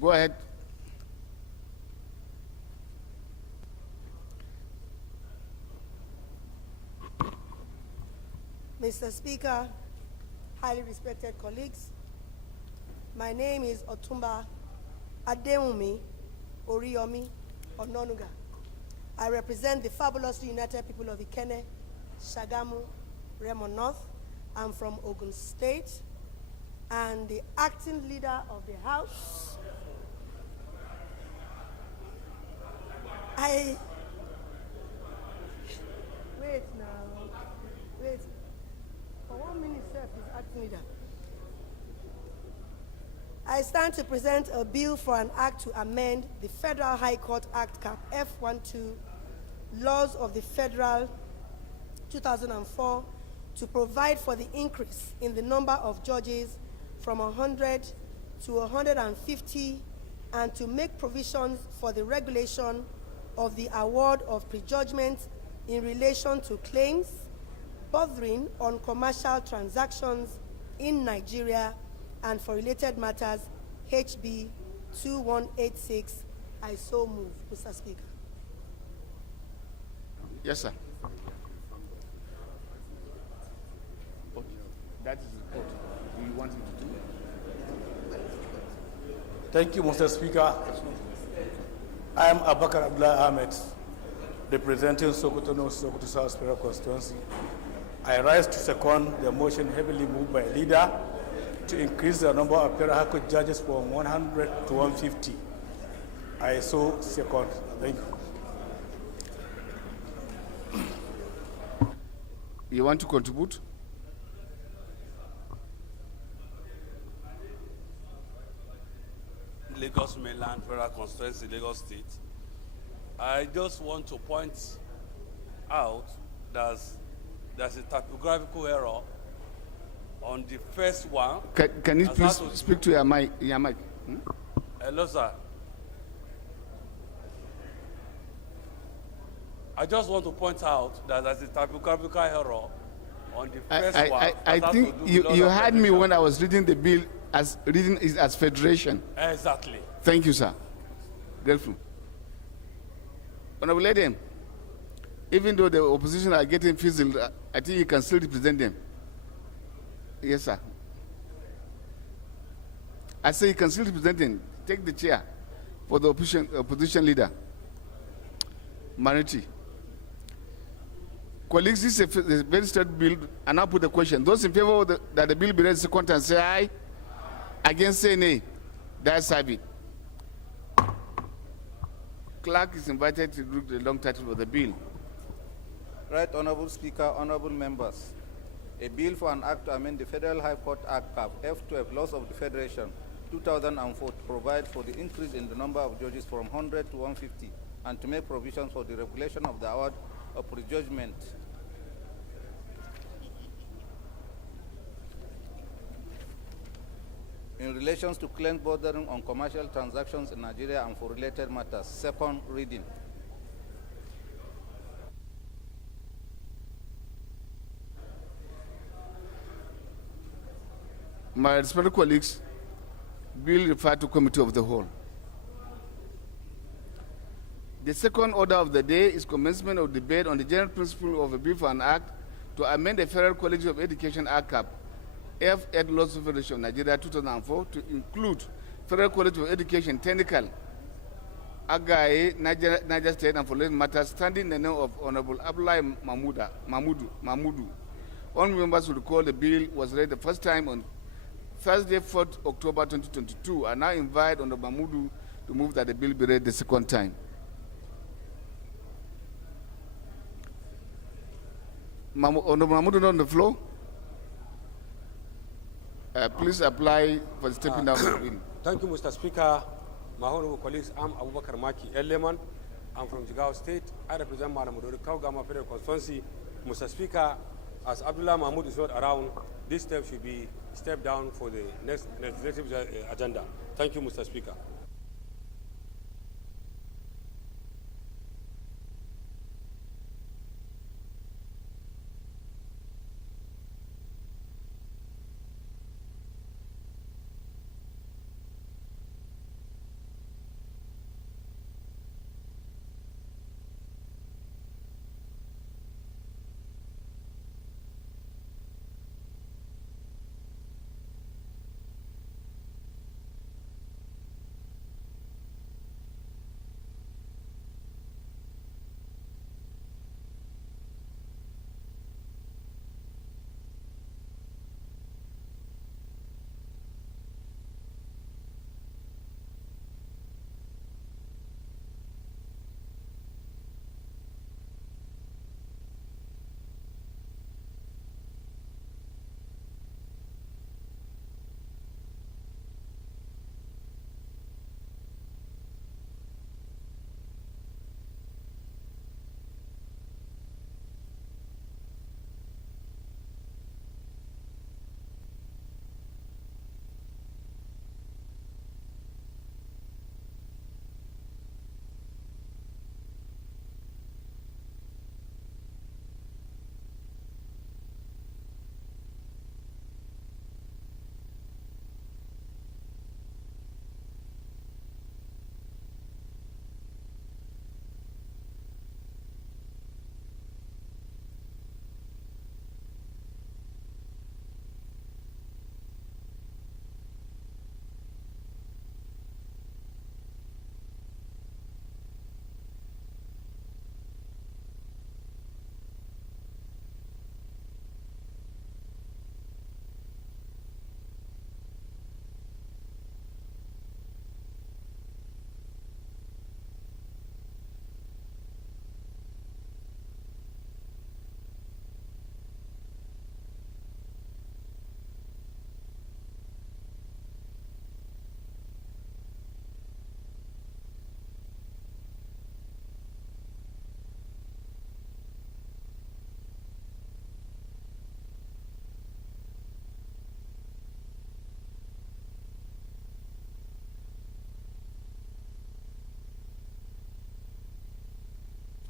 Go ahead. Mr. Speaker, highly respected colleagues, my name is Otumba Adewumi Oriyomi Ononuga. I represent the fabulously united people of Ikenne, Shagamu, Remo North. I'm from Ogun State, and the acting leader of the House. Wait now, wait. For 1 minute, sir, please, acting leader. I stand to present a bill for an act to amend the Federal High Court Act Cap F12, Laws of the Federal 2004, to provide for the increase in the number of judges from 100 to 150 and to make provisions for the regulation of the award of prejudgment in relation to claims bordering on commercial transactions in Nigeria and for related matters, HB 2186. I so move, Mr. Speaker. Yes, sir. That is the report. Do you want him to do it? Thank you, Mr. Speaker. I am Abakar Abdullah Ahmed, representing Sokoto North, Sokoto South Special Constituency. I rise to second the motion heavily moved by leader to increase the number of Federal High Court judges from 100 to 150. I so second. Thank you. You want to contribute? Lagos Mainland Federal Constituency, Lagos State. I just want to point out that there's a typographical error on the first one. Can you please speak to your mic? Hello, sir. I just want to point out that there's a typographical error on the first one. I think you heard me when I was reading the bill as reading it as federation. Exactly. Thank you, sir. Grateful. Honorable Lady, even though the opposition are getting fizzled, I think you can still represent them. Yes, sir. I say you can still represent them. Take the chair for the opposition leader. Minority. Colleagues, this is a very straight bill, and I'll put the question. Those in favor of that the bill be read second and say aye. Against say nay. That's have it. Clerk is invited to read the long title of the bill. Right, Honorable Speaker, honorable members. A bill for an act to amend the Federal High Court Act Cap F12, Laws of the Federation 2004, to provide for the increase in the number of judges from 100 to 150 and to make provisions for the regulation of the award of prejudgment in relation to claims bordering on commercial transactions in Nigeria and for related matters. Second reading. My respected colleagues, bill referred to committee of the whole. The second order of the day is commencement of debate on the general principle of a bill for an act to amend the Federal College of Education Act Cap F8 Laws of Federation Nigeria 2004 to include Federal College of Education Technical Agaye, Niger State, and for related matters, standing in the name of Honorable Abdullahi Mahmudu. All members will recall the bill was read the first time on Thursday, 4th October 2022. I now invite Honorable Mahmudu to move that the bill be read the second time. Honorable Mahmudu on the floor. Please apply for the stepping down of the bill. Thank you, Mr. Speaker. My honorable colleagues, I'm Abubakar Maki Eleman. I'm from Jigawa State. I represent Madam Modori Kaugama Federal Constituency. Mr. Speaker, as Abdullah Mahmoud is not around, this step should be stepped down for the next legislative agenda. Thank you, Mr. Speaker.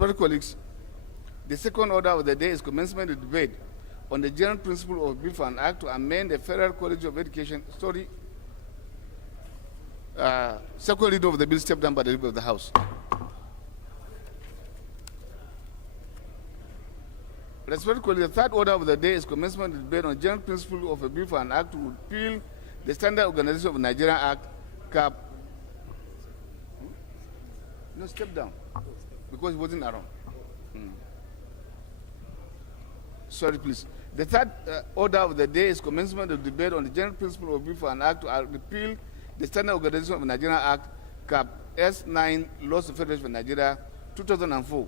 Respected colleagues, the second order of the day is commencement of debate on the general principle of Bill for an Act to amend the Federal College of Education second reading of the bill stepped down by the leader of the House. Respected colleagues, the third order of the day is commencement of debate on the general principle of a bill for an act to repeal the Standard Organization of Nigeria Act, CAP. No, step down, because he wasn't around. Sorry, please. The third order of the day is commencement of debate on the general principle of bill for an act to repeal the Standard Organization of Nigeria Act, CAP S9, Laws of Federation of Nigeria, 2004,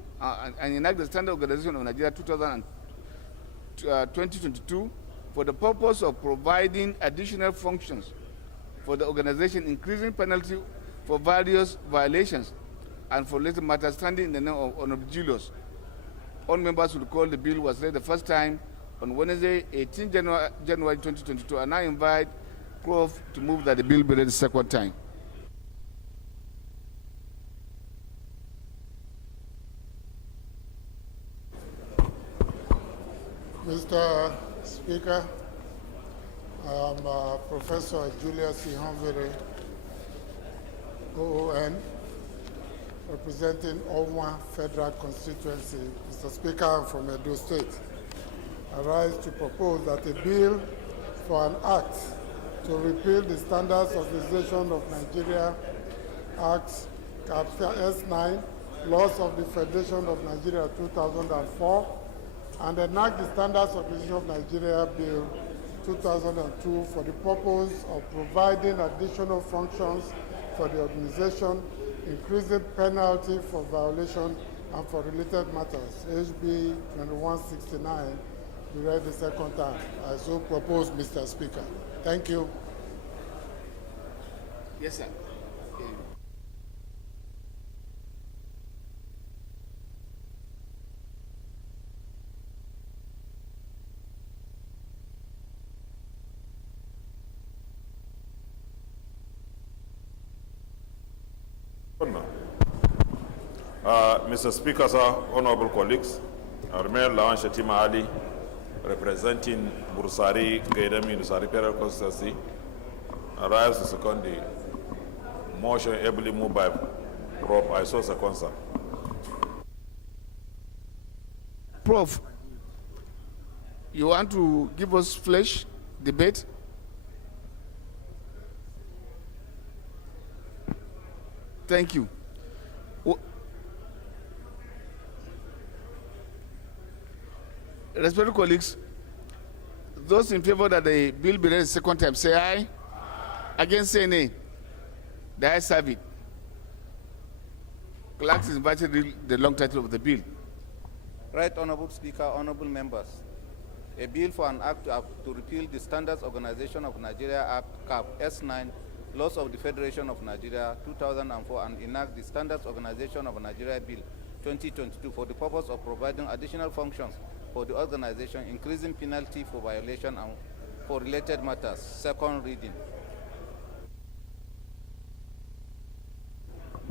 and enact the Standard Organization of Nigeria 2022 for the purpose of providing additional functions for the organization, increasing penalty for various violations, and for related matters standing in the name of Honorable Julius. All members will recall the bill was read the first time on Wednesday, 18 January 2022, and I invite Prof to move that the bill be read the second time. Mr. Speaker, I'm Professor Julius Ihonvere, OON, representing Onwa Federal Constituency. Mr. Speaker, I'm from Edo State. I rise to propose that a bill for an act to repeal the Standards Organization of Nigeria Act, S9, Laws of the Federation of Nigeria 2004, and enact the Standards Organization of Nigeria Bill 2002 for the purpose of providing additional functions for the organization, increasing penalty for violation and for related matters. HB 2169 be read the second time. I so propose, Mr. Speaker. Thank you. Yes, sir. Mr. Speaker, sir, honorable colleagues, Armel Lawan Shatima Ali, representing Bursari, Gaidami, Nusari Federal Constituency, arrives to second the motion ably moved by Prof. I so second, sir. Prof, you want to give us flesh debate? Thank you. Respected colleagues, those in favor that the bill be read the second time, say aye. Against, say nay. The ayes have it. Clerk is invited to read the long title of the bill. Right Honorable Speaker, honorable members. A bill for an act to repeal the Standards Organization of Nigeria Act, CAP S9, Laws of the Federation of Nigeria 2004, and enact the Standards Organization of Nigeria Bill 2022 for the purpose of providing additional functions for the organization, increasing penalty for violation and for related matters. Second reading.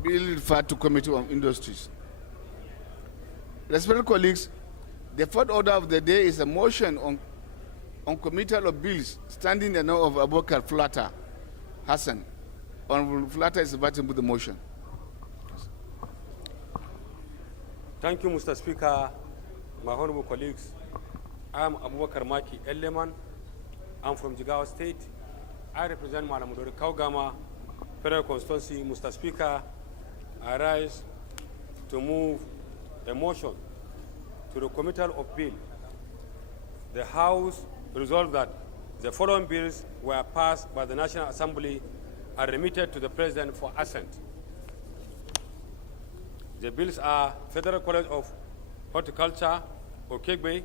Bill referred to Committee on Industries. Respected colleagues, the fourth order of the day is a motion on committal of bills standing in the name of Abubakar Flatter Hassan. Honorable Flatter is invited with the motion. Thank you, Mr. Speaker. My honorable colleagues, I am Abubakar Maki Elleman. I'm from Jigawa State. I represent Malamudori Kaugama Federal Constituency. Mr. Speaker, I rise to move a motion to the committal of bill. The House resolved that the following bills were passed by the National Assembly and remitted to the President for assent. The bills are Federal College of Horticulture, or Kegbe.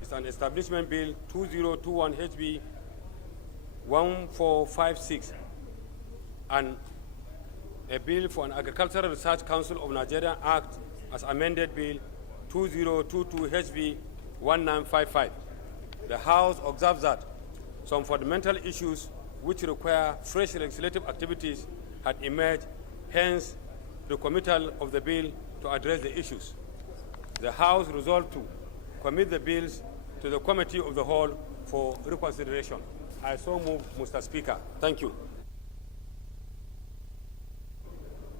It's an establishment bill 2021 HB 1456, and a bill for an Agricultural Research Council of Nigeria Act as amended bill 2022 HB 1955. The House observes that some fundamental issues which require fresh legislative activities had emerged, hence the committal of the bill to address the issues. the House resolved to commit the bills to the Committee of the Whole for reconsideration. I so move, Mr. Speaker. Thank you.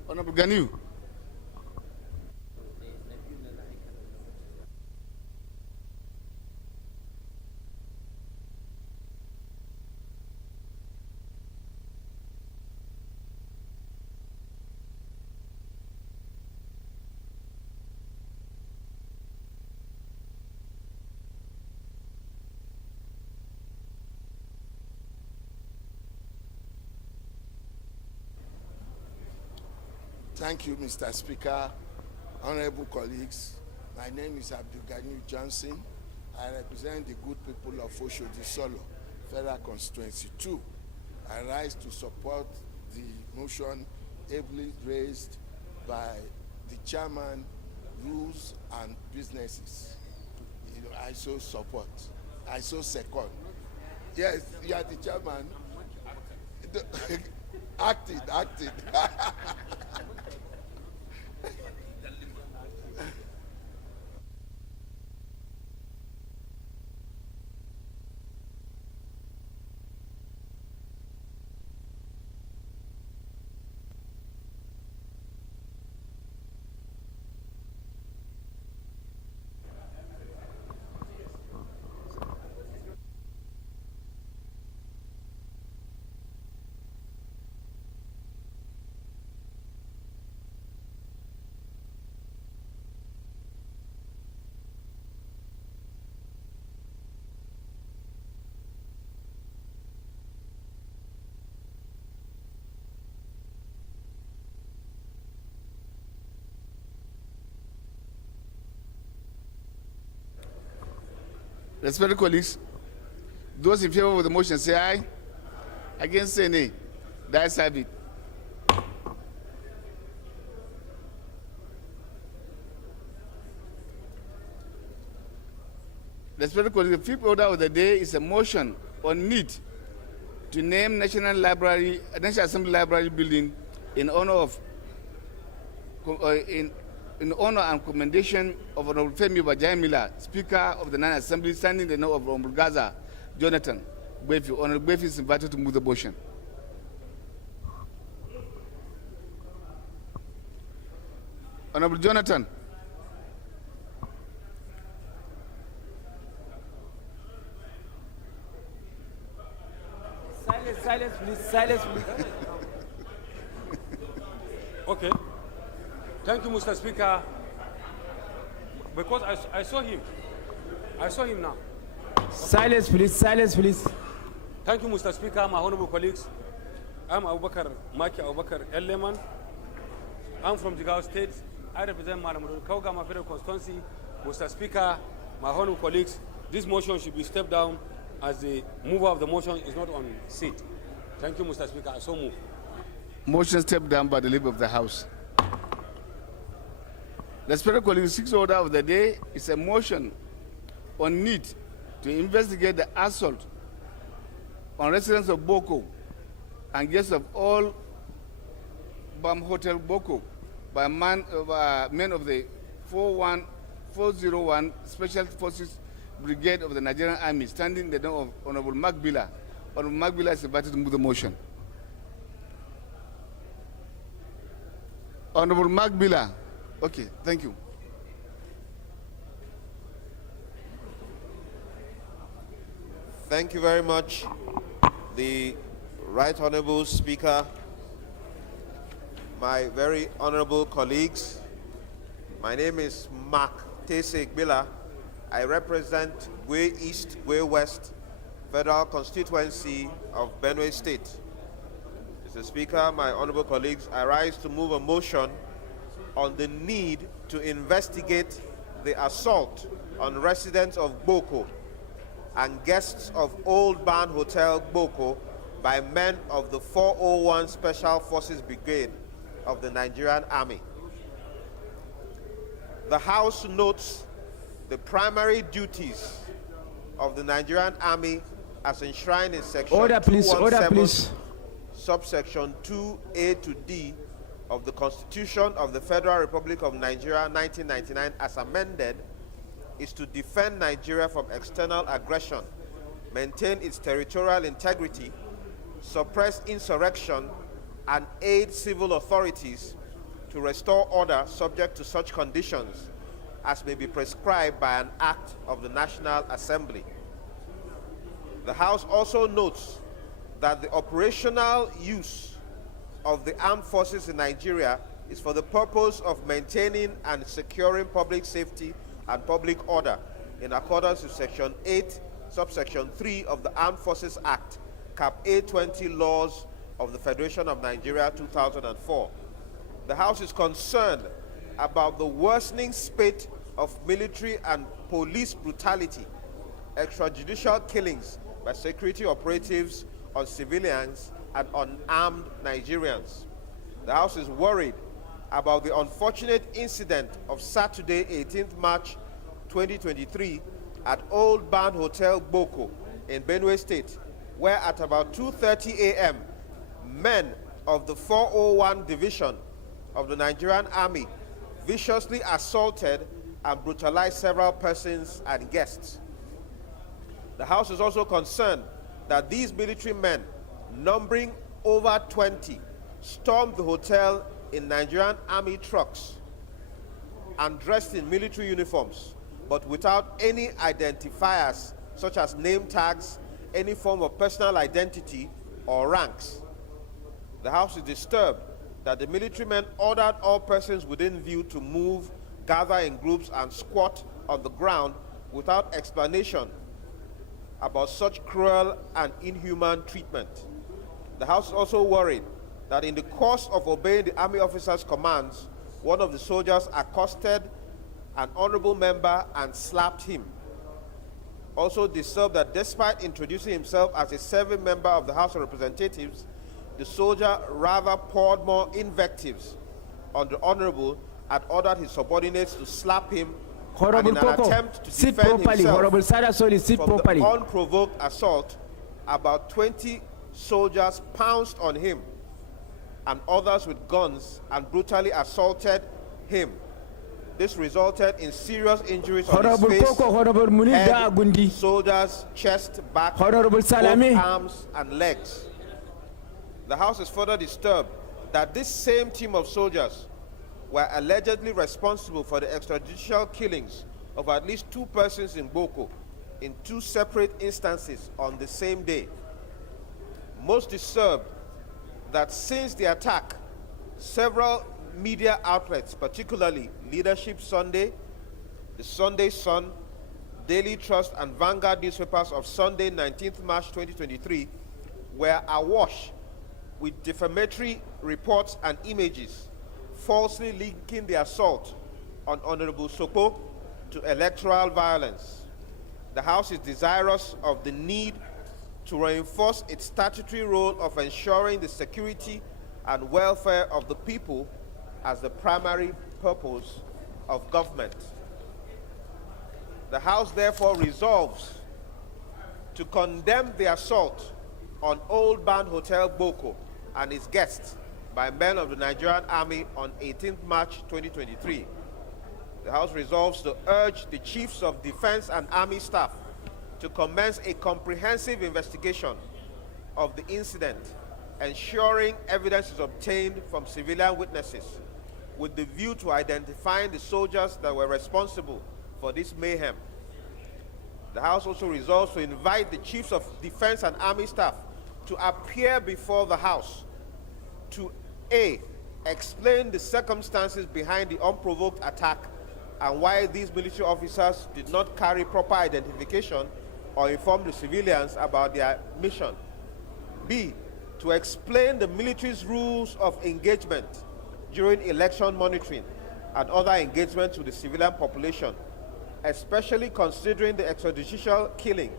Honorable Ganiu. Thank you, Mr. Speaker. Honorable colleagues, my name is Abdul Ganiu Johnson. I represent the good people of Oshodi Solo, Federal Constituency 2. I rise to support the motion ably raised by the chairman, Rules and Businesses. I so support. I so second. Yes, you are the chairman. Acting. Respected colleagues, those in favor of the motion say aye. Against say nay. The ayes have it. Respected colleagues, the fifth order of the day is a motion on need to name National Assembly Library building in honor of in honor and commendation of Honorable Femi Bajayamila, Speaker of the National Assembly, standing in the name of Honorable Gaza Jonathan Gbefi. Honorable Gbefi is invited to move the motion. Honorable Jonathan. Silence, please. Silence, please. Okay. Thank you, Mr. Speaker. Because I saw him. I saw him now. Silence, please. Silence, please. Thank you, Mr. Speaker, my honorable colleagues. I'm Abubakar Maki Abubakar Eleman. I'm from Jigawa State. I represent Malamudur Kaugama Federal Constituency. Mr. Speaker, my honorable colleagues, this motion should be stepped down as the mover of the motion is not on seat. Thank you, Mr. Speaker. I so move. Motion stepped down by the leader of the House. The Speaker colleagues, sixth order of the day is a motion on need to investigate the assault on residents of Boko and guests of all Bam Hotel Boko by men of the 401 Special Forces Brigade of the Nigerian Army, standing in the name of Honorable Mark Bila. Honorable Mark Bila is invited to move the motion. Honorable Mark Bila. Okay, thank you. Thank you very much, the Right Honorable Speaker, my very honorable colleagues. My name is Mark Tesek Bila. I represent Gwe East, Gwe West Federal Constituency of Benue State. Mr. Speaker, my honorable colleagues, I rise to move a motion on the need to investigate the assault on residents of Boko and guests of Old Barn Hotel Boko by men of the 401 Special Forces Brigade of the Nigerian Army. The House notes the primary duties of the Nigerian Army as enshrined in section Order, please. Order, please. subsection 2A to D of the Constitution of the Federal Republic of Nigeria 1999 as amended is to defend Nigeria from external aggression, maintain its territorial integrity, suppress insurrection, and aid civil authorities to restore order subject to such conditions as may be prescribed by an act of the National Assembly. The House also notes that the operational use of the armed forces in Nigeria is for the purpose of maintaining and securing public safety and public order in accordance with Section 8, subsection 3 of the Armed Forces Act, Cap A20 laws of the Federation of Nigeria 2004. The House is concerned about the worsening spate of military and police brutality, extrajudicial killings by security operatives on civilians and unarmed Nigerians. The House is worried about the unfortunate incident of Saturday, 18th March 2023 at Old Band Hotel Boko in Benue State, where at about 2:30 a.m., men of the 401 Division of the Nigerian Army viciously assaulted and brutalized several persons and guests. The House is also concerned that these military men, numbering over 20, stormed the hotel in Nigerian Army trucks and dressed in military uniforms, but without any identifiers such as name tags, any form of personal identity, or ranks. The House is disturbed that the military men ordered all persons within view to move, gather in groups, and squat on the ground without explanation about such cruel and inhuman treatment. The House is also worried that in the course of obeying the Army officer's commands, one of the soldiers accosted an honorable member and slapped him. Also disturbed that despite introducing himself as a serving member of the House of Representatives, the soldier rather poured more invectives on the honorable and ordered his subordinates to slap him. Honorable and in an Koko, attempt to sit defend properly. himself Honorable Sada Soli, sit from properly. the unprovoked assault, about 20 soldiers pounced on him and others with guns and brutally assaulted him. This resulted in serious injuries on his Honorable face, Koko, Honorable Munida head, Gundi, shoulders, chest, back, Honorable Salami. both arms and legs. The House is further disturbed that this same team of soldiers were allegedly responsible for the extrajudicial killings of at least 2 persons in Boko in 2 separate instances on the same day. Most disturbed that since the attack, several media outlets, particularly Leadership Sunday, the Sunday Sun, Daily Trust, and Vanguard newspapers of Sunday, 19th March 2023, were awash with defamatory reports and images falsely linking the assault on Honorable Soko to electoral violence. The House is desirous of the need to reinforce its statutory role of ensuring the security and welfare of the people as the primary purpose of government. The House therefore resolves to condemn the assault on Old Band Hotel Boko and its guests by men of the Nigerian Army on 18th March 2023. The House resolves to urge the Chiefs of Defense and Army Staff to commence a comprehensive investigation of the incident, ensuring evidence is obtained from civilian witnesses with the view to identifying the soldiers that were responsible for this mayhem. The House also resolves to invite the Chiefs of Defense and Army Staff to appear before the House to A, explain the circumstances behind the unprovoked attack and why these military officers did not carry proper identification or inform the civilians about their mission. B, to explain the military's rules of engagement during election monitoring and other engagements with the civilian population, especially considering the extrajudicial killing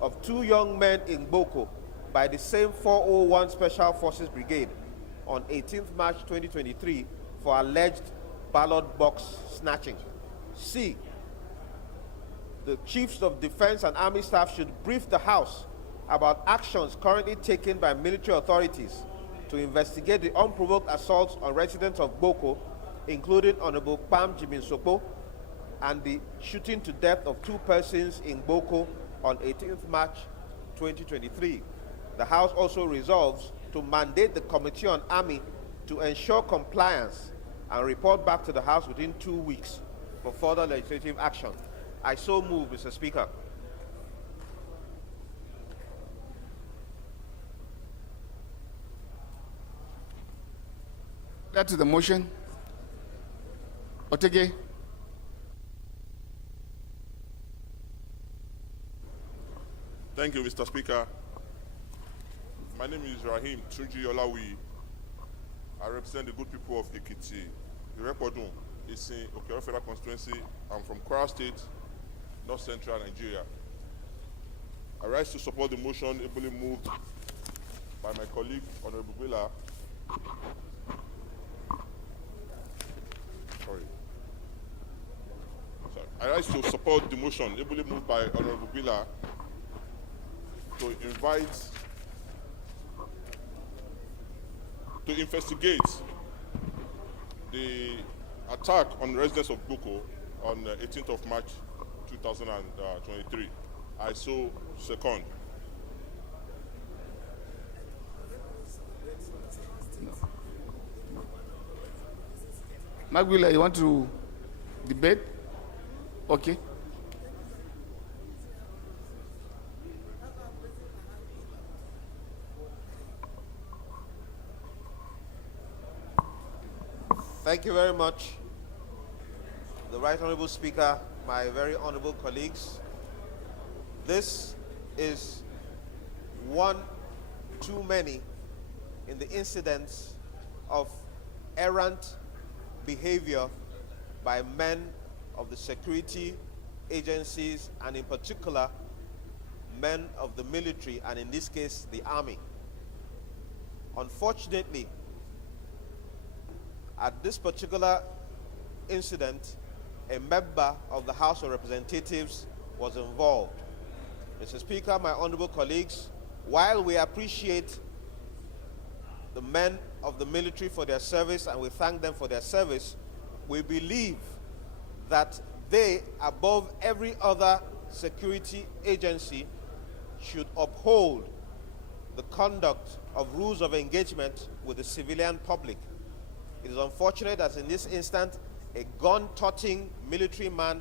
of 2 young men in Boko by the same 401 Special Forces Brigade on 18th March 2023 for alleged ballot box snatching. C, the Chiefs of Defense and Army Staff should brief the House about actions currently taken by military authorities to investigate the unprovoked assaults on residents of Boko, including Honorable Pam Jimin Sopo, and the shooting to death of 2 persons in Boko on 18th March 2023. The House also resolves to mandate the Committee on Army to ensure compliance and report back to the House within 2 weeks for further legislative action. I so move, Mr. Speaker. That is the motion. Otege. Thank you, Mr. Speaker. My name is Rahim Tunji Olawi. I represent the good people of Ekiti, Irekpodun, Isin, Okero Federal Constituency. I'm from Kwara State, North Central Nigeria. I rise to support the motion ably moved by my colleague, Honorable Bila. I rise to support the motion ably moved by Honorable Bila to invite, to investigate the attack on residents of Boko on 18th of March 2023. I so second. Magbila, you want to debate? Okay. Thank you very much, the Right Honorable Speaker, my very honorable colleagues. This is one too many in the incidents of errant behavior by men of the security agencies, and in particular, men of the military, and in this case, the army. Unfortunately, at this particular incident, a member of the House of Representatives was involved. Mr. Speaker, my honorable colleagues, while we appreciate the men of the military for their service and we thank them for their service, we believe that they, above every other security agency, should uphold the conduct of rules of engagement with the civilian public. It is unfortunate that in this instance, a gun-toting military man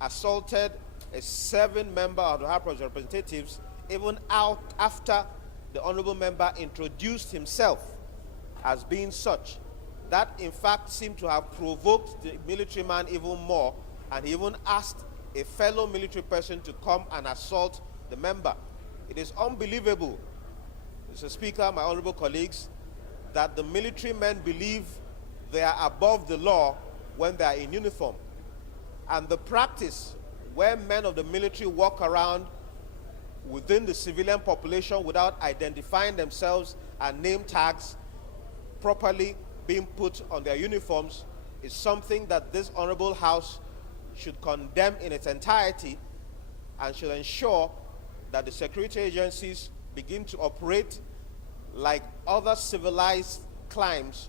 assaulted a 7-member of the House of Representatives even out after the honorable member introduced himself as being such. That, in fact, seemed to have provoked the military man even more, and he even asked a fellow military person to come and assault the member. It is unbelievable, Mr. Speaker, my honorable colleagues, that the military men believe they are above the law when they are in uniform. And the practice where men of the military walk around within the civilian population without identifying themselves and name tags properly being put on their uniforms is something that this honorable House should condemn in its entirety and should ensure that the security agencies begin to operate like other civilized climes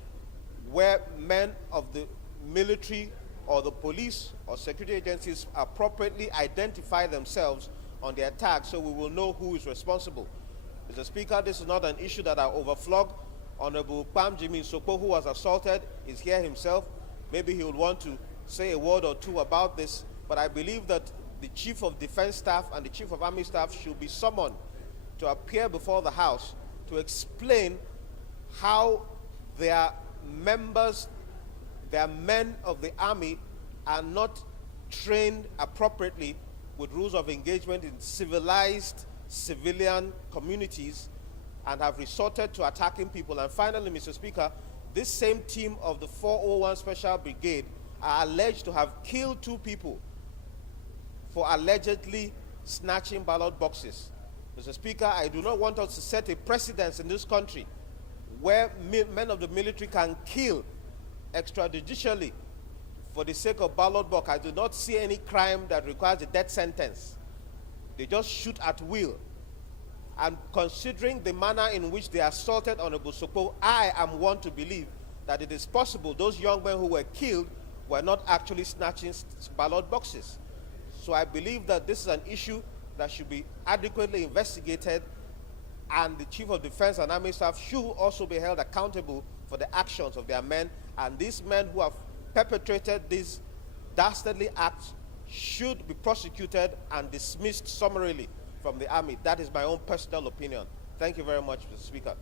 where men of the military or the police or security agencies appropriately identify themselves on their tags so we will know who is responsible. Mr. Speaker, this is not an issue that I overflog. Honorable Pam Jimin Sopo, who was assaulted, is here himself. Maybe he would want to say a word or two about this, but I believe that the Chief of Defense Staff and the Chief of Army Staff should be summoned to appear before the House to explain how their members, their men of the army, are not trained appropriately with rules of engagement in civilized civilian communities and have resorted to attacking people. And finally, Mr. Speaker, this same team of the 401 Special Brigade are alleged to have killed 2 people for allegedly snatching ballot boxes. Mr. Speaker, I do not want us to set a precedence in this country where men of the military can kill extrajudicially for the sake of ballot box. I do not see any crime that requires a death sentence. They just shoot at will. And considering the manner in which they assaulted Honorable Sopo, I am one to believe that it is possible those young men who were killed were not actually snatching ballot boxes. So I believe that this is an issue that should be adequately investigated, and the Chief of Defense and Army Staff should also be held accountable for the actions of their men, and these men who have perpetrated these dastardly acts should be prosecuted and dismissed summarily from the army. That is my own personal opinion. Thank you very much, Mr. Speaker.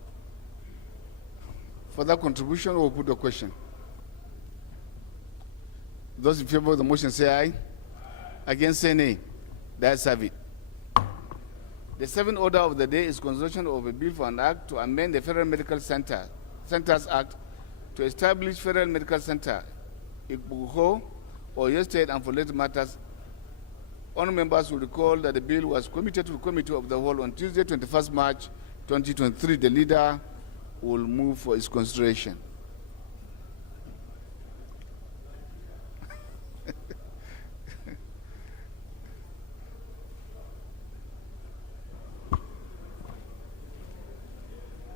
For that contribution, we'll put the question. Those in favor of the motion say aye. Against say nay. The ayes have it. The seventh order of the day is consideration of a bill for an act to amend the Federal Medical Centers Act to establish Federal Medical Center, Igboho, Oyo State, and for related matters. Honourable members will recall that the bill was committed to the Committee of the Whole on Tuesday, 21st March 2023. The leader will move for its consideration.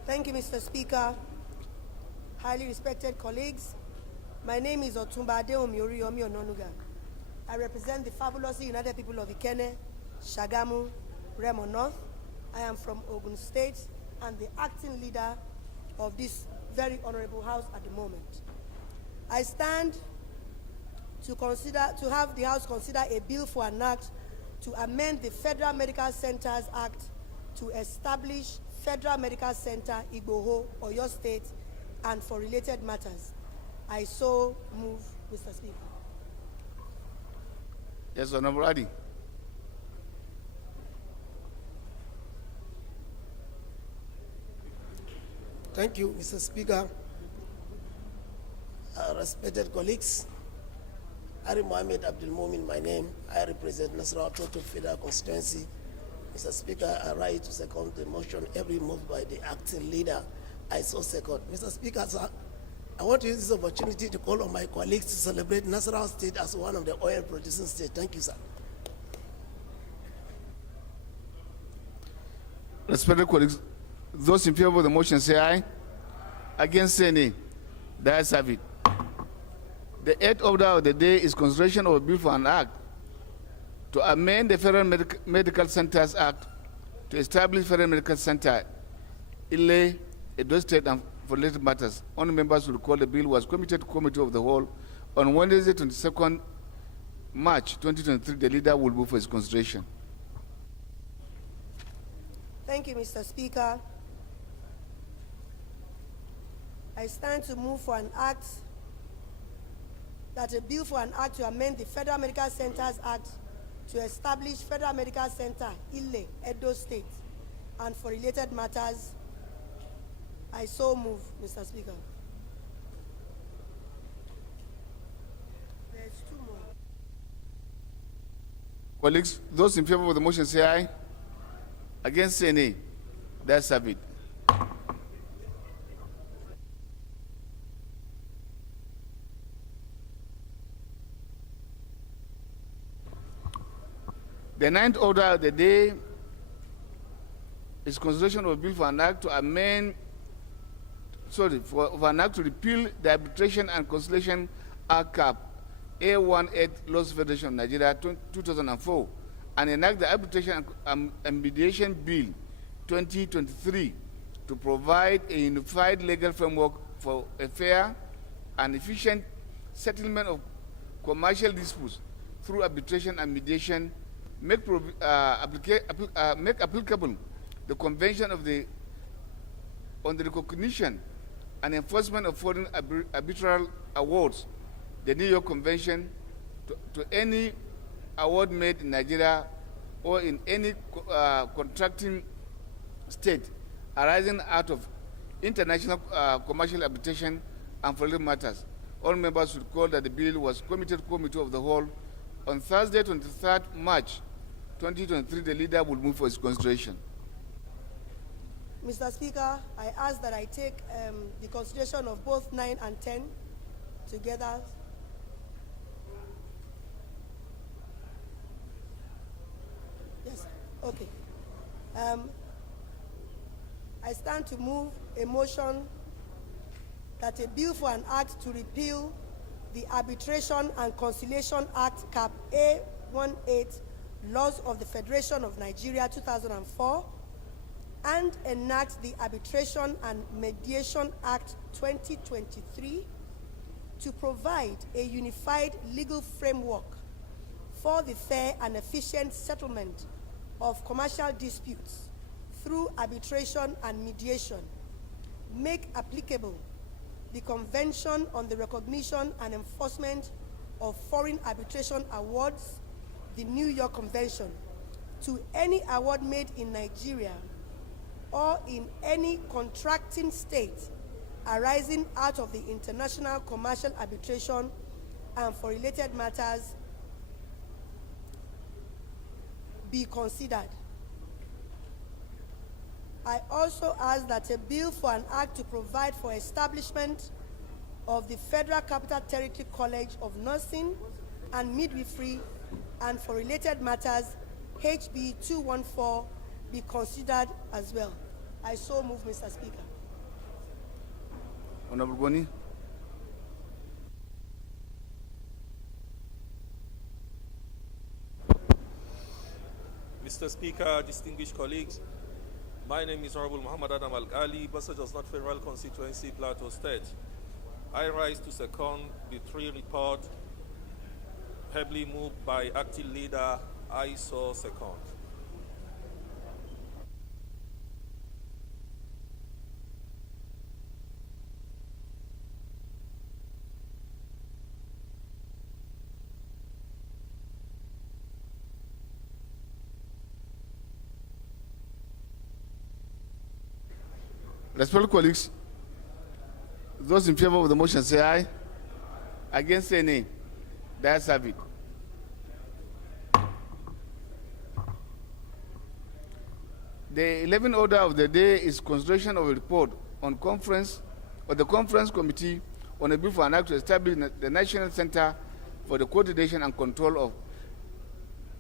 Thank you, Mr. Speaker. Highly respected colleagues, my name is Otumba Adeomi Oriyomi Ononuga. I represent the fabulously United People of Ikenne, Shagamu, Remo North. I am from Ogun State and the acting leader of this very honorable house at the moment. I stand to have the House consider a bill for an act to amend the Federal Medical Centers Act to establish Federal Medical Center, Igboho, Oyo State, and for related matters. I so move, Mr. Speaker. Yes, Honorable Adi. Thank you, Mr. Speaker. Respected colleagues, Ari Mohammed Abdul Momin, my name. I represent Nasarawa Total Federal Constituency. Mr. Speaker, I rise to second the motion every moved by the acting leader. I so second. Mr. Speaker, sir, I want to use this opportunity to call on my colleagues to celebrate Nasarawa State as one of the oil-producing states. Thank you, sir. Respected colleagues, those in favor of the motion say aye. Against say nay. The ayes have it. The eighth order of the day is consideration of a bill for an act to amend the Federal Medical Centers Act to establish Federal Medical Center, Ile, Edo State, and for related matters. Only members will recall the bill was committed to Committee of the Whole on Wednesday, 22nd March 2023. The leader will move for its consideration. Thank you, Mr. Speaker. I stand to move for an act that a bill for an act to amend the Federal Medical Centers Act to establish Federal Medical Center, Ile, Edo State, and for related matters. I so move, Mr. Speaker. There's two more. Colleagues, those in favor of the motion say aye. Against say nay. The ayes have it. The ninth order of the day is consideration of a bill for an act to amend, for an act to repeal the Arbitration and Conciliation Act Cap A18 Laws Federation of Nigeria 2004 and enact the Arbitration and Mediation Bill 2023 to provide a unified legal framework for a fair and efficient settlement of commercial disputes through arbitration and mediation, make applicable the Convention on the Recognition and Enforcement of Foreign Arbitral Awards, the New York Convention, to any award made in Nigeria or in any contracting state arising out of international commercial arbitration and for related matters. All members should recall that the bill was committed to Committee of the Whole on Thursday, 23rd March 2023. The leader will move for its consideration. Mr. Speaker, I ask that I take the consideration of both 9 and 10 together. Yes, okay. I stand to move a motion that a bill for an act to repeal the Arbitration and Conciliation Act Cap A18 Laws of the Federation of Nigeria 2004 and enact the Arbitration and Mediation Act 2023 to provide a unified legal framework for the fair and efficient settlement of commercial disputes through arbitration and mediation, make applicable the Convention on the Recognition and Enforcement of Foreign Arbitration Awards, the New York Convention, to any award made in Nigeria or in any contracting state arising out of the international commercial arbitration and for related matters be considered. I also ask that a bill for an act to provide for establishment of the Federal Capital Territory College of Nursing and Midwifery and for related matters, HB 214, be considered as well. I so move, Mr. Speaker. Honorable Boni. Mr. Speaker, distinguished colleagues, my name is Honorable Muhammad Adam Al-Ali, Basajos North Federal Constituency, Plateau State. I rise to second the three report heavily moved by acting leader. I so second. Respected colleagues, those in favor of the motion say aye. Against say nay. The ayes have it. The 11th order of the day is consideration of a report on the conference committee on a bill for an act to establish the National Center for the Coordination and Control of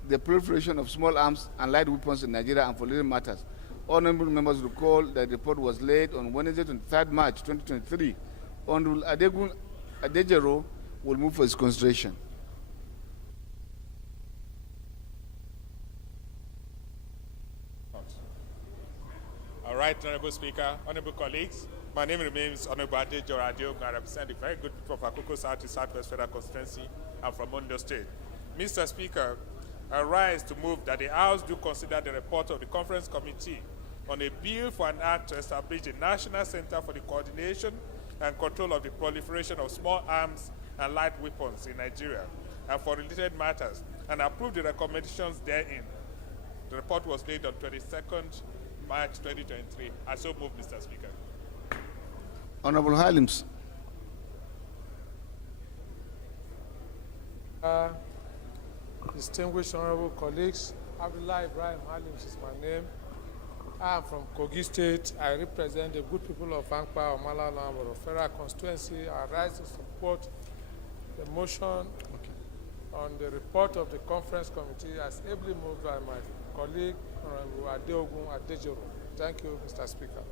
the Proliferation of Small Arms and Light Weapons in Nigeria and for related matters. Honorable members recall that the report was laid on Wednesday, 23rd March 2023. Honorable Adegun Adejero will move for its consideration. All right, Honorable Speaker, Honorable colleagues, my name remains Honorable Adejero Adeogun. I represent the very good people of Akoko South to Southwest Federal Constituency and from Ondo State. Mr. Speaker, I rise to move that the House do consider the report of the Conference Committee on a bill for an act to establish the National Center for the Coordination and Control of the Proliferation of Small Arms and Light Weapons in Nigeria and for related matters, and approve the recommendations therein. The report was laid on 22nd March 2023. I so move, Mr. Speaker. Honorable Halims. Distinguished honorable colleagues, Abdullah Ibrahim Halims is my name. I am from Kogi State. I represent the good people of Ankpa, Omala, Lamboro Federal Constituency. I rise to support the motion on the report of the Conference Committee as ably moved by my colleague, Honorable Adeogun Adejero. Thank you, Mr. Speaker.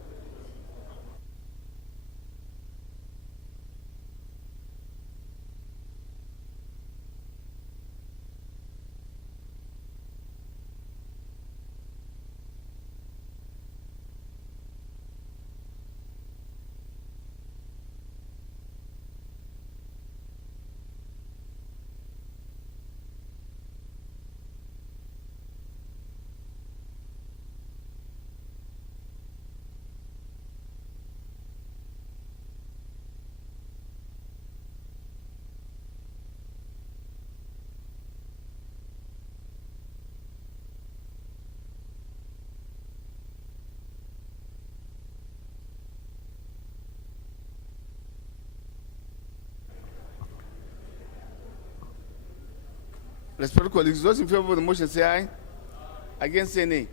Respected colleagues, those in favor of the motion say aye. Against say nay.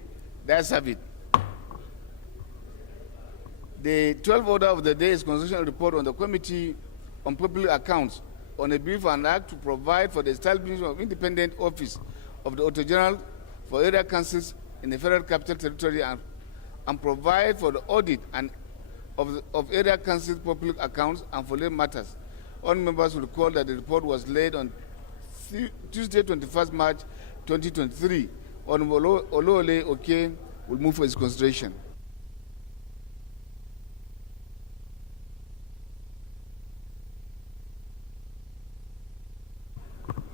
The ayes have it. The 12th order of the day is constitutional report on the Committee on Public Accounts on a bill for an act to provide for the establishment of independent office of the Auditor General for area councils in the Federal Capital Territory and and provide for the audit and of area council public accounts and for lay matters. All members will recall that the report was laid on Tuesday, 21st March 2023. Honorable Olole Oke will move for his consideration.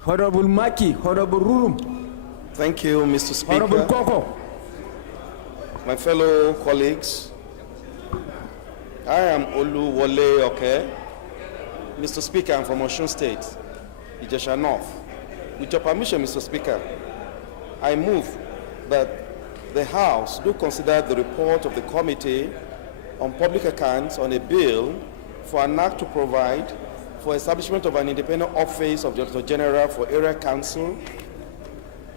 Honorable Maki, Honorable Rurum. Thank you, Mr. Speaker. Honorable Koko. My fellow colleagues, I am Olu Wole Oke. Mr. Speaker, I'm from Osun State, Ijesha North. With your permission, Mr. Speaker, I move that the House do consider the report of the Committee on Public Accounts on a bill for an act to provide for establishment of an independent office of the Auditor General for Area Council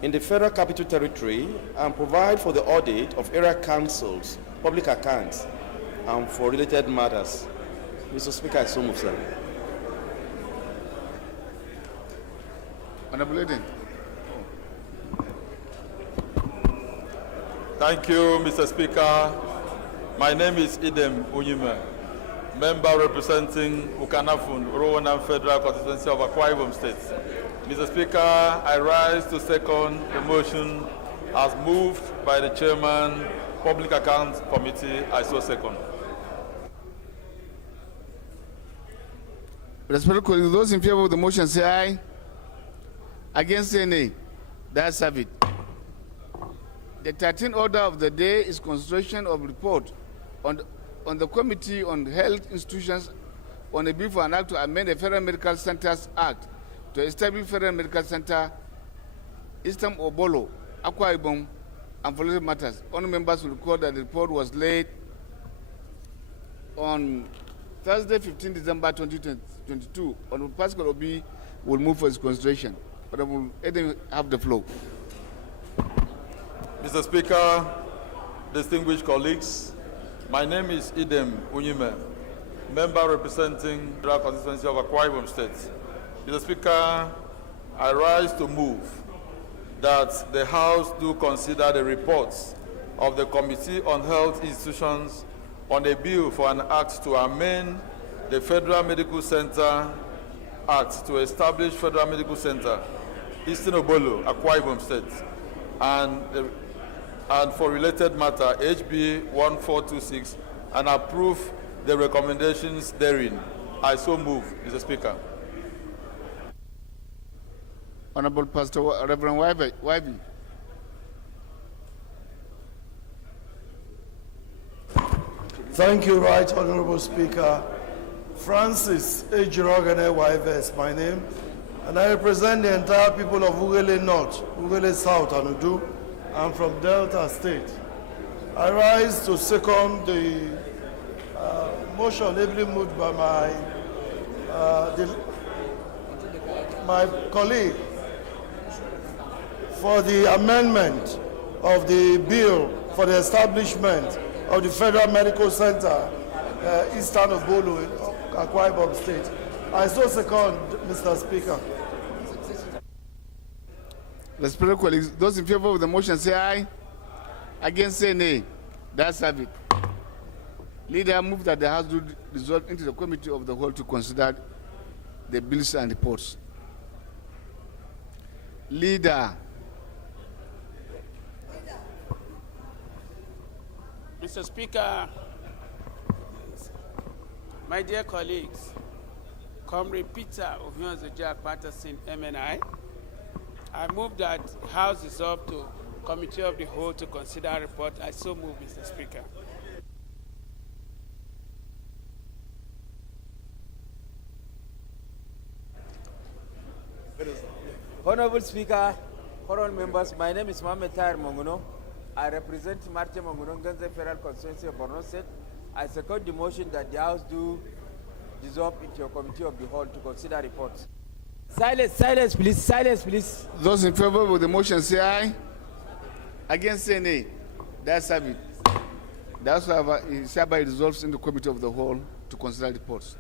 in the Federal Capital Territory and provide for the audit of area councils, public accounts, and for related matters. Mr. Speaker, I so move, sir. Honorable Eden. Thank you, Mr. Speaker. My name is Idem Unyime, member representing Ukanafun, Rowanam Federal Constituency of Akwa Ibom State. Mr. Speaker, I rise to second the motion as moved by the Chairman, Public Accounts Committee. I so second. Respected colleagues, those in favor of the motion say aye. Against say nay. That's have it. The 13th order of the day is consideration of report on the Committee on Health Institutions on a bill for an act to amend the Federal Medical Centers Act to establish Federal Medical Center, Eastern Obolo, Akwa Ibom, and for related matters. All members will recall that the report was laid on Thursday, 15 December 2022. Honorable Pascal Obi will move for his consideration. Honorable Eden, have the floor. Mr. Speaker, distinguished colleagues, my name is Idem Unyime, member representing the Federal Constituency of Akwa Ibom State. Mr. Speaker, I rise to move that the House do consider the reports of the Committee on Health Institutions on a bill for an act to amend the Federal Medical Center Act to establish Federal Medical Center, Eastern Obolo, Akwa Ibom State, and for related matter, HB 1426, and approve the recommendations therein. I so move, Mr. Speaker. Honorable Pastor Reverend Wybe. Thank you, Right Honorable Speaker. Francis Ejirogane Wybe is my name, and I represent the entire people of Ugele North, Ugele South, and Udu. I'm from Delta State. I rise to second the motion ably moved by my colleague for the amendment of the bill for the establishment of the Federal Medical Center, Eastern Obolo, Akwa Ibom State. I so second, Mr. Speaker. Respected colleagues, those in favor of the motion say aye. Against say nay. That's have it. Leader, move that the House do resolve into the Committee of the Whole to consider the bills and reports. Leader. Mr. Speaker, my dear colleagues, Comrade Peter of Jack Patterson, MNI, I move that House resolve to Committee of the Whole to consider a report. I so move, Mr. Speaker. Honorable Speaker, honorable members, my name is Mohamed Tahir Monguno. I represent Marche Monguno Ganze Federal Constituency of Borno State. I second the motion that the House do dissolve into a Committee of the Whole to consider reports. Silence, please. Silence, please. Those in favor of the motion say aye. Against say nay. That's have it. That's why it hereby resolves in the Committee of the Whole to consider reports.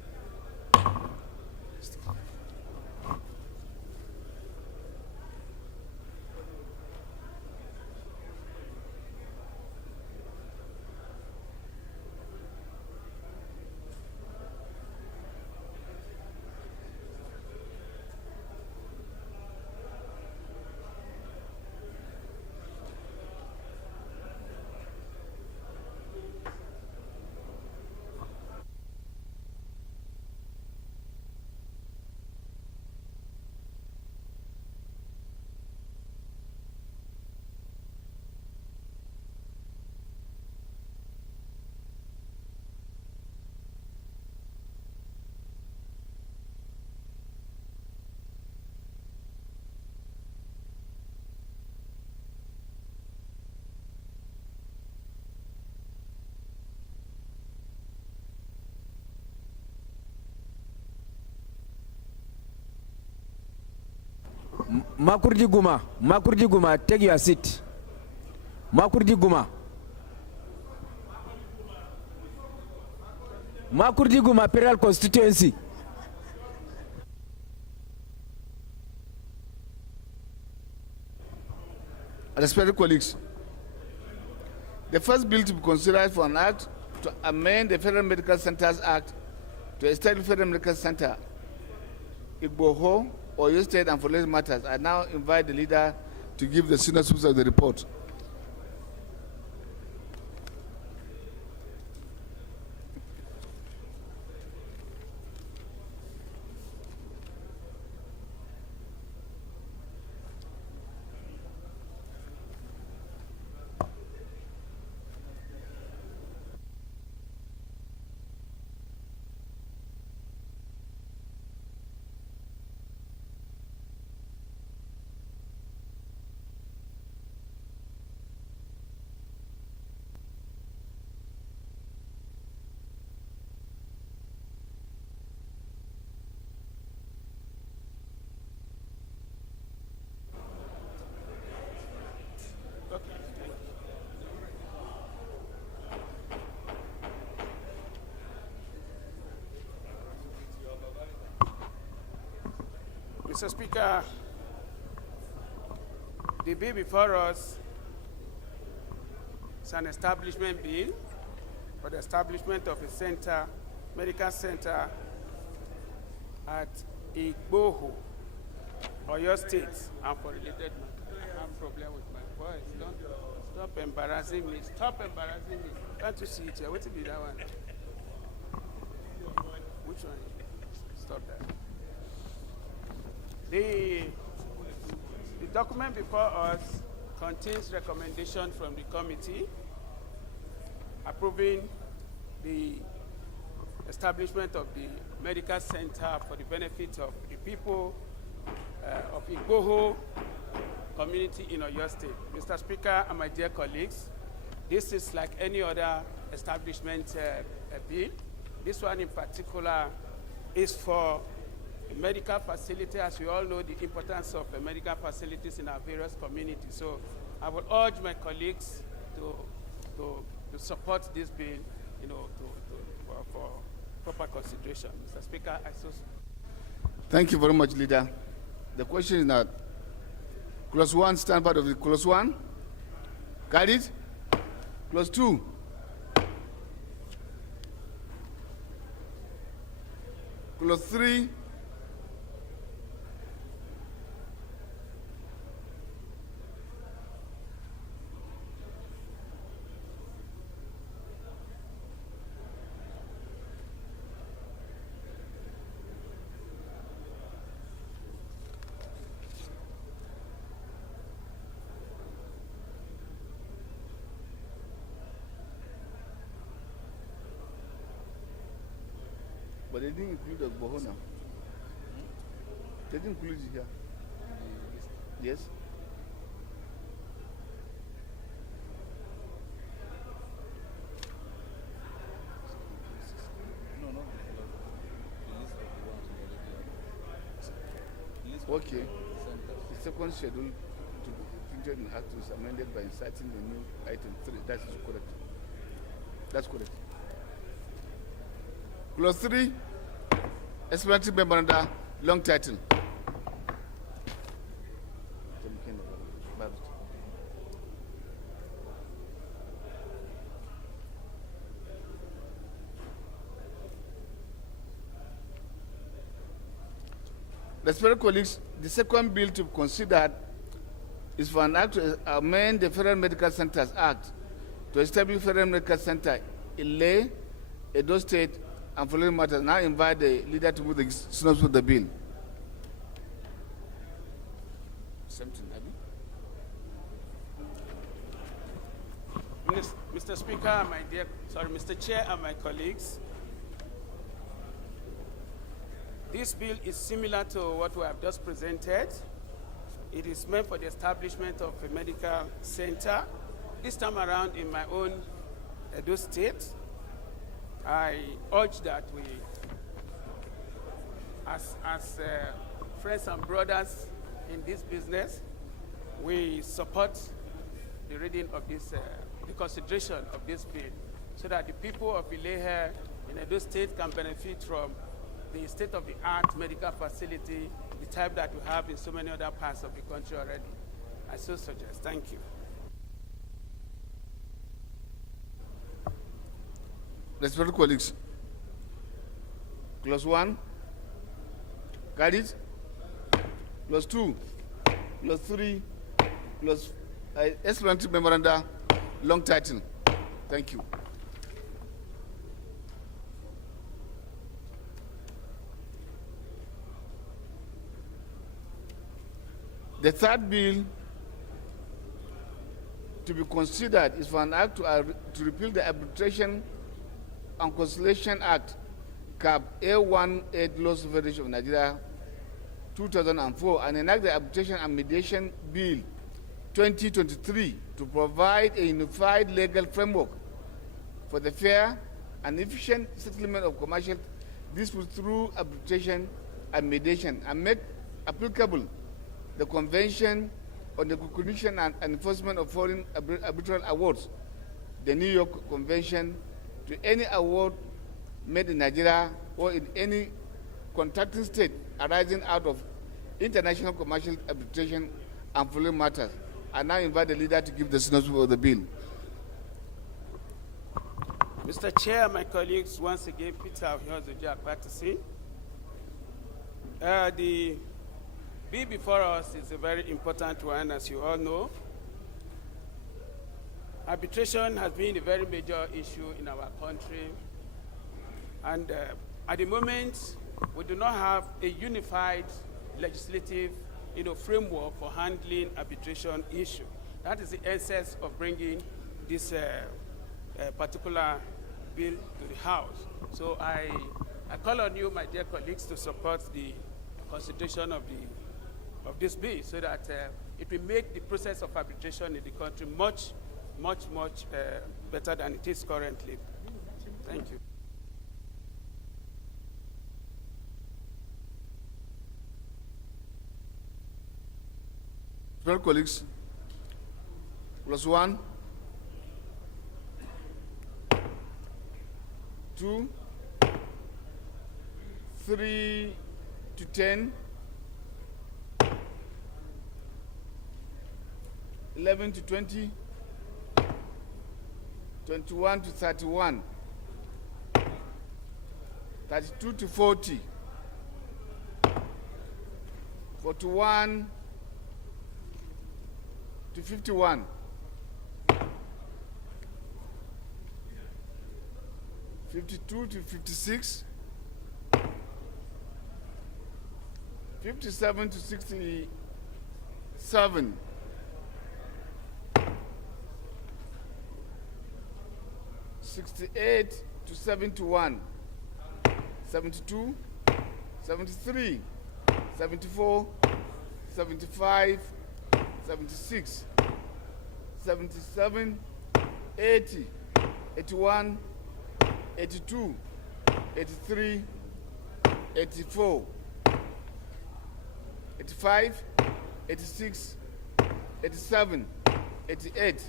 Makurdi Guma, take your seat. Makurdi Guma, Federal Constituency. Respected colleagues, the first bill to be considered for an act to amend the Federal Medical Centers Act to establish Federal Medical Center, Igboho, Oyo State, and for related matters. I now invite the leader to give the synopsis of the report. Mr. Speaker, the bill before us is an establishment bill for the establishment of a center, medical center at Igboho, Oyo State, and for related matters. I have a problem with my voice. Don't stop embarrassing me. Stop embarrassing me. Can't you see it here? What will be that one? Which one? Stop that. The document before us contains recommendation from the committee approving the establishment of the medical center for the benefit of the people of Igboho community in Oyo State. Mr. Speaker and my dear colleagues, this is like any other establishment bill. This one in particular is for a medical facility. As we all know, the importance of medical facilities in our various communities. So I would urge my colleagues to support this bill, for proper consideration. Mr. Speaker, I so. Thank you very much, Leader. The question is now, clause 1, stand part of the clause 1. Got it? Clause 2. Clause 3. But they didn't include the Bohona. They didn't include it here. Yes? Okay. The second schedule to be printed in Act is amended by inserting the new item 3. That is correct. That's correct. Clause 3, explanatory memoranda, long title. Respected colleagues, the second bill to be considered is for an act to amend the Federal Medical Centers Act to establish Federal Medical Center in Leh, Edo State, and following matters. Now invite the leader to move the synopsis of the bill. Mr. Speaker, Mr. Chair and my colleagues, this bill is similar to what we have just presented. It is meant for the establishment of a medical center. This time around in my own Edo State, I urge that we, as friends and brothers in this business, we support the reading of this, the consideration of this bill, so that the people of Ilehe in Edo State can benefit from the state-of-the-art medical facility, the type that we have in so many other parts of the country already. I so suggest. Thank you. Respected colleagues, clause 1, carried. Clause 2, clause 3, clause explanatory memoranda, long title. Thank you. The third bill to be considered is for an act to repeal the Arbitration and Conciliation Act, CAP A18 Laws Federation of Nigeria, 2004, and enact the Arbitration and Mediation Bill 2023 to provide a unified legal framework for the fair and efficient settlement of commercial disputes through arbitration and mediation, and make applicable the Convention on the Recognition and Enforcement of Foreign Arbitral Awards, the New York Convention, to any award made in Nigeria or in any contracting state arising out of international commercial arbitration and foreign matters. I now invite the leader to give the synopsis of the bill. Mr. Chair, my colleagues, once again, Peter of Yozoja Patterson. The bill before us is a very important one, as you all know. Arbitration has been a very major issue in our country. And at the moment, we do not have a unified legislative framework for handling arbitration issue. That is the essence of bringing this particular bill to the House. So I call on you, my dear colleagues, to support the consideration of this bill, so that it will make the process of arbitration in the country much better than it is currently. Thank you. Well, colleagues, clause 1, 2, 3 to 10, 11 to 20, 21 to 31, 32 to 40, 41 to 51, 52 to 56, 57 to 67, 68 to 71, 72, 73, 74, 75, 76, 77, 80, 81, 82, 83, 84, 85, 86, 87, 88,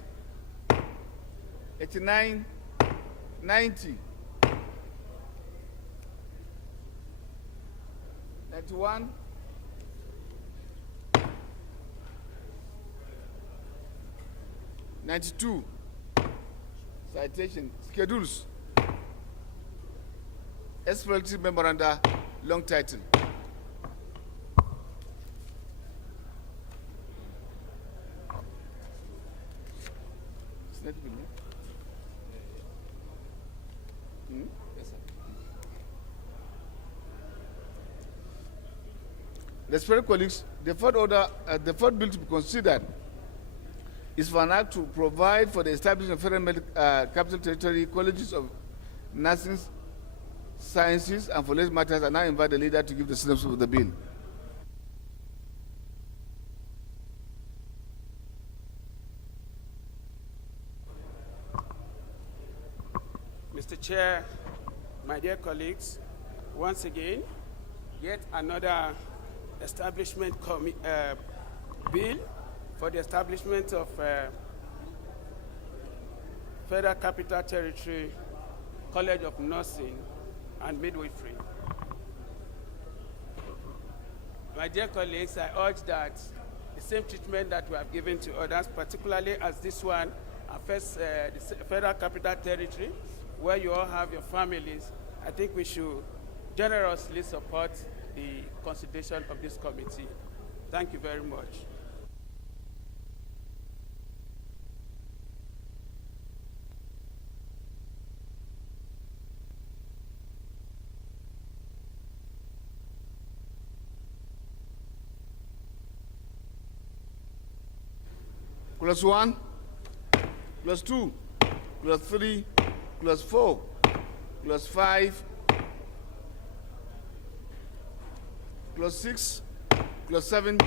89, 90, 91, 92, citation, schedules, explanatory memoranda, long title. Respected colleagues, the third bill to be considered is for an act to provide for the establishment of federal capital territory colleges of nursing sciences and for less matters. I now invite the leader to give the synopsis of the bill. Mr. Chair, my dear colleagues, once again, yet another establishment bill for the establishment of Federal Capital Territory College of Nursing and Midwifery. My dear colleagues, I urge that the same treatment that we have given to others, particularly as this one affects the Federal Capital Territory, where you all have your families, I think we should generously support the consideration of this committee. Thank you very much. Clause 1, Clause 2, Clause 3, Clause 4, Clause 5, Clause 6, Clause 7,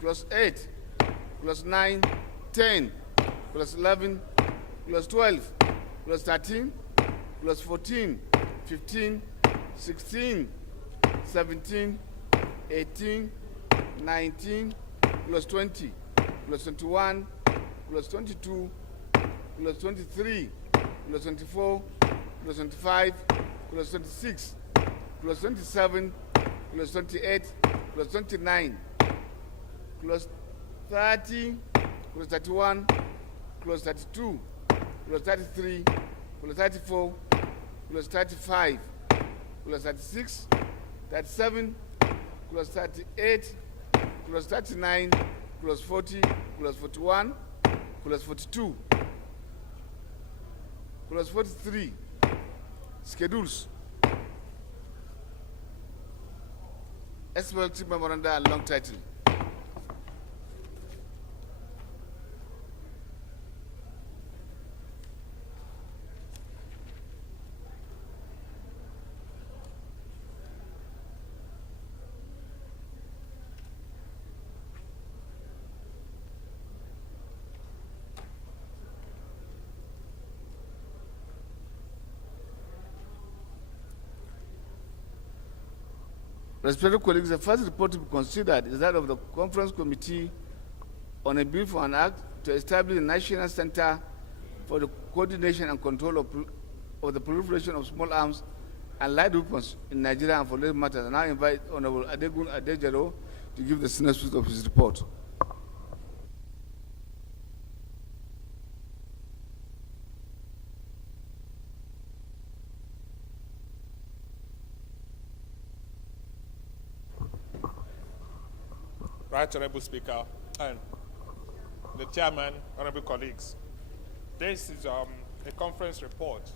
Clause 8, Clause 9, 10, Clause 11, Clause 12, Clause 13, Clause 14, 15, 16, 17, 18, 19, Clause 20, Clause 21, Clause 22, Clause 23, Clause 24, Clause 25, Clause 26, Clause 27, Clause 28, Clause 29, Clause 30, Clause 31, Clause 32, Clause 33, Clause 34, Clause 35, Clause 36, 37, Clause 38, Clause 39, Clause 40, Clause 41, Clause 42, Clause 43, schedules, SPLT memoranda and long title. Respected colleagues, the first report to be considered is that of the Conference Committee on a Bill for an Act to establish a National Center for the Coordination and Control of the Proliferation of Small Arms and Light Weapons in Nigeria and for related matters. And I invite Honorable Adegun Adejaro to give the synopsis of his report. Right Honorable Speaker and the Chairman, honorable colleagues. This is a conference report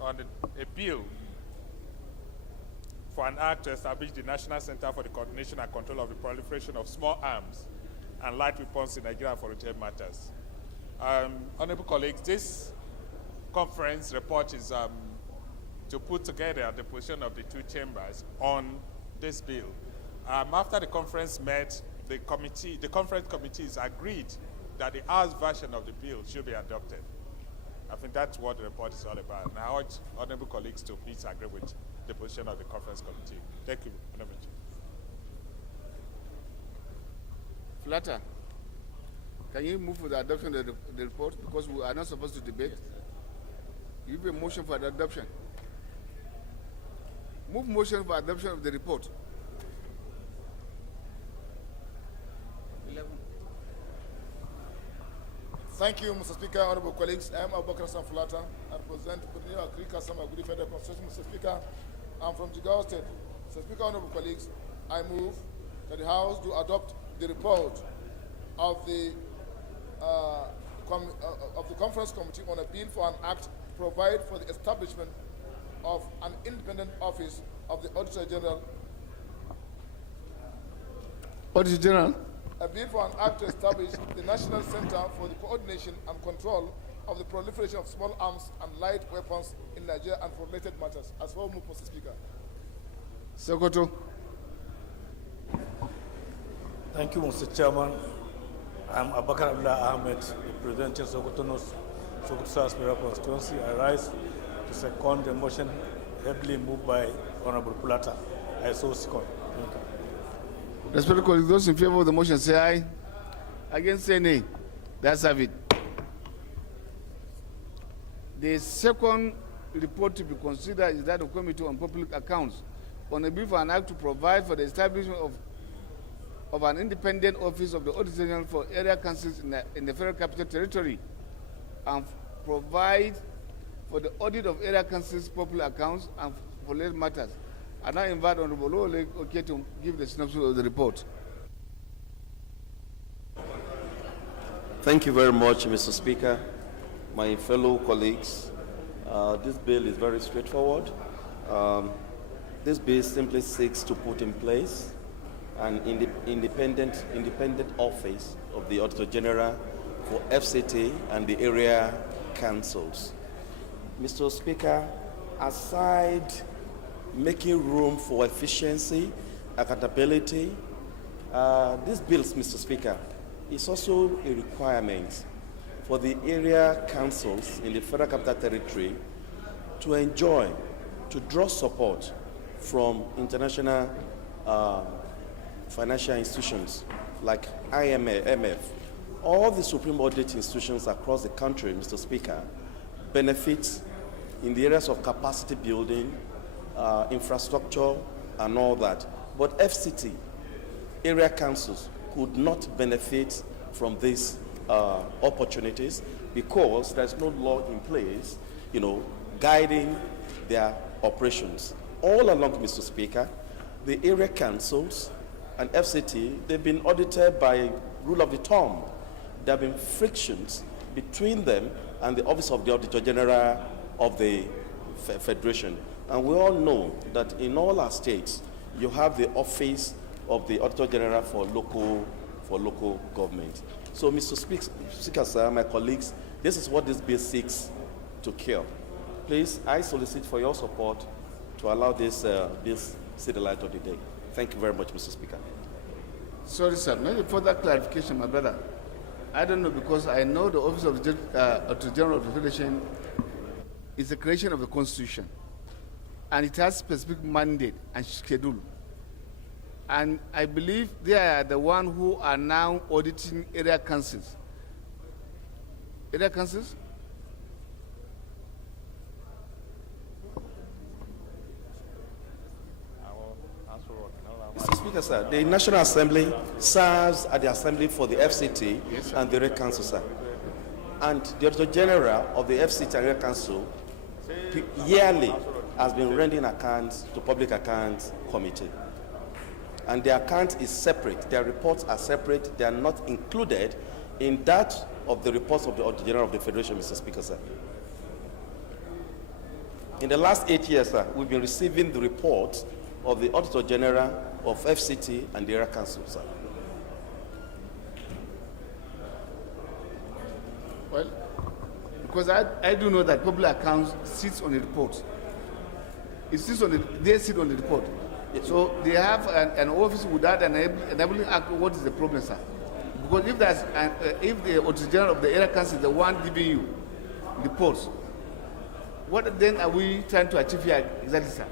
on a bill for an act to establish the National Center for the Coordination and Control of the Proliferation of Small Arms and Light Weapons in Nigeria for related matters. Honorable colleagues, this conference report is to put together the position of the two chambers on this bill. After the conference met, the conference committees agreed that the House version of the bill should be adopted. I think that's what the report is all about. And I urge honorable colleagues to please agree with the position of the conference committee. Thank you, Honorable Chair. Flatter, can you move for the adoption of the report because we are not supposed to debate? You give a motion for the adoption. Move motion for adoption of the report. 11. Thank you, Mr. Speaker, honorable colleagues. I am Abubakar Sanfulata. I represent Purnio Agrika Samagudi Federal Constitution, Mr. Speaker. I'm from Jigawa State. Mr. Speaker, honorable colleagues, I move that the House do adopt the report of the Conference Committee on a Bill for an Act to provide for the establishment of an independent office of the Auditor General. Auditor General? A bill for an act to establish the National Center for the Coordination and Control of the Proliferation of Small Arms and Light Weapons in Nigeria and for related matters. As well, Mr. Speaker. Sokoto. Thank you, Mr. Chairman. I'm Abakar Abdullah Ahmed, representing Sokoto South Spira constituency. I rise to second the motion heavily moved by Honorable Plata. I so second. Thank you. Respected colleagues, those in favor of the motion say aye. Against say nay. That's have it. The second report to be considered is that of Committee on Public Accounts on a bill for an act to provide for the establishment of an independent office of the Auditor General for area councils in the Federal Capital Territory and provide for the audit of area councils' public accounts and for related matters. I now invite Honorable Ole Oke to give the synopsis of the report. Thank you very much, Mr. Speaker. My fellow colleagues, this bill is very straightforward. This bill simply seeks to put in place an independent office of the Auditor General for FCT and the area councils. Mr. Speaker, aside making room for efficiency, accountability, this bill, Mr. Speaker, is also a requirement for the area councils in the Federal Capital Territory to draw support from international financial institutions like IMF. All the Supreme Audit institutions across the country, Mr. Speaker, benefit in the areas of capacity building, infrastructure, and all that. But FCT, area councils, could not benefit from these opportunities because there's no law in place, guiding their operations. All along, Mr. Speaker, the area councils and FCT, they've been audited by rule of the thumb. There have been frictions between them and the Office of the Auditor General of the Federation. And we all know that in all our states, you have the Office of the Auditor General for local government. So, Mr. Speaker, sir, my colleagues, this is what this bill seeks to cure. Please, I solicit for your support to allow this see the light of the day. Thank you very much, Mr. Speaker. Sorry, sir. Maybe further clarification, my brother. I don't know, because I know the Office of the Auditor General of the Federation is a creation of the Constitution, and it has specific mandate and schedule. And I believe they are the one who are now auditing area councils. Area councils? Mr. Speaker, sir, the National Assembly serves at the Assembly for the FCT and the Area Council, sir. And the Auditor General of the FCT and Area Council yearly has been rendering accounts to Public Accounts Committee. And their account is separate. Their reports are separate. They are not included in that of the reports of the Auditor General of the Federation, Mr. Speaker, sir. In the last 8 years, sir, we've been receiving the reports of the Auditor General of FCT and the Area Council, sir. Well, because I do know that public accounts sits on the report. It sits on they sit on the report. So they have an office without an enabling act. What is the problem, sir? Because if the Auditor General of the Area Council is the one giving you reports, what then are we trying to achieve here exactly, sir?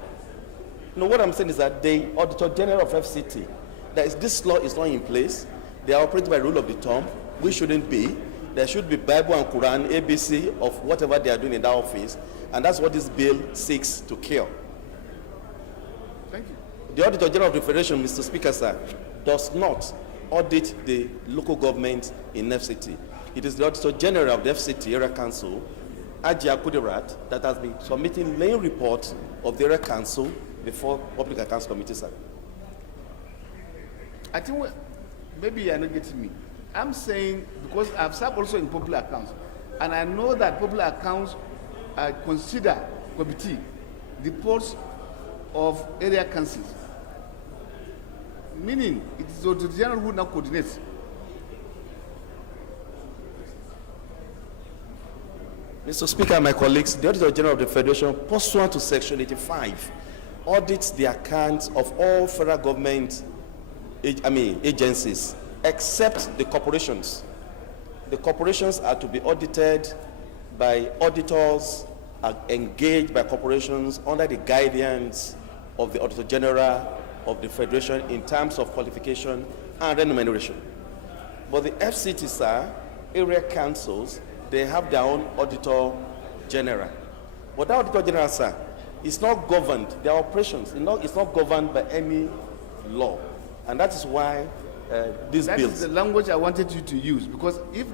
No, what I'm saying is that the Auditor General of FCT, this law is not in place. They are operating by rule of the thumb. We shouldn't be. There should be Bible and Quran, ABC of whatever they are doing in that office. And that's what this bill seeks to cure. Thank you. The Auditor General of the Federation, Mr. Speaker, sir, does not audit the local government in FCT. It is the Auditor General of the FCT Area Council, Ajia Kudirat, that has been submitting laying reports of the Area Council before Public Accounts Committee, sir. I think maybe you are not getting me. I'm saying, because I've served also in public accounts, and I know that public accounts consider committee reports of area councils. Meaning, it is the Auditor General who now coordinates. Mr. Speaker and my colleagues, the Auditor General of the Federation, pursuant to Section 85, audits the accounts of all federal government agencies, except the corporations. The corporations are to be audited by auditors engaged by corporations under the guidance of the Auditor General of the Federation in terms of qualification and remuneration. But the FCT, sir, area councils, they have their own auditor general. But that auditor general, sir, is not governed, their operations, it's not governed by any law. And that is why these That bills. is the language I wanted you to use, because if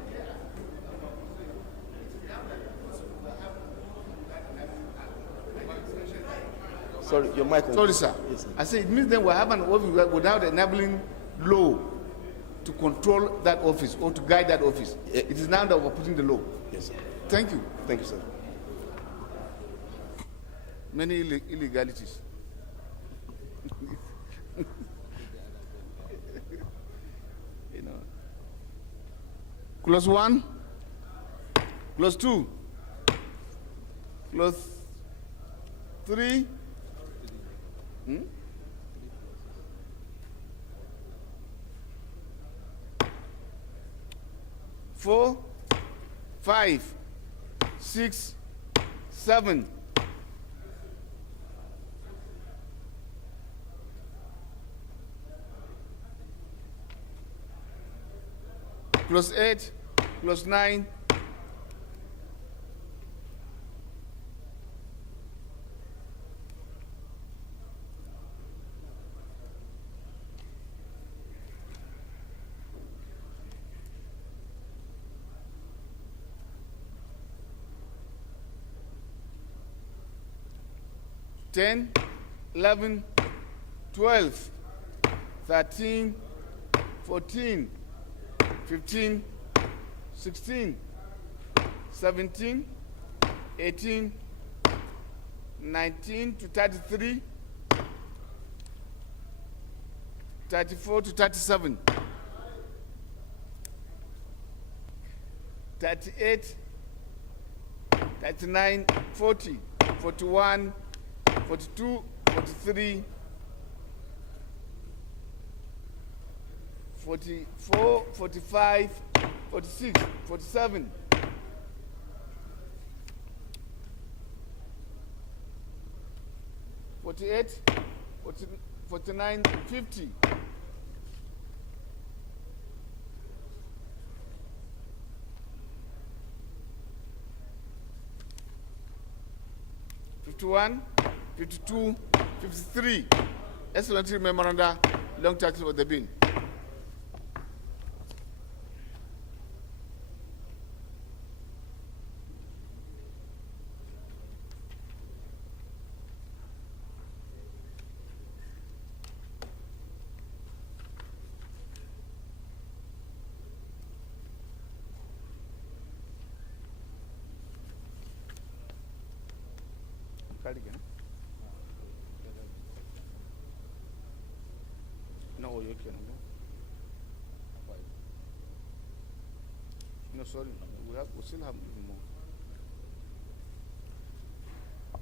Sorry, your mic. Sorry, sir. Yes, sir. I say it means then we have an office without enabling law to control that office or to guide that office. It is now that we're putting the law. Yes, sir. Thank you. Thank you, sir. Many illegalities. You know. Clause 1, clause 2, clause 3. Hmm? Four, 5, 6, 7. Clause 8, clause 9. Ten, 11, 12, 13, 14, 15, 16, 17, 18, 19 to 33, 34 to 37, 38, 39, 40, 41, 42, 43, 44, 45, 46, 47, 48, 49, 50, 51, 52, 53. Excellency memoranda, long tax for the bin. Cardigan. No, you can. No, sorry. We still have more.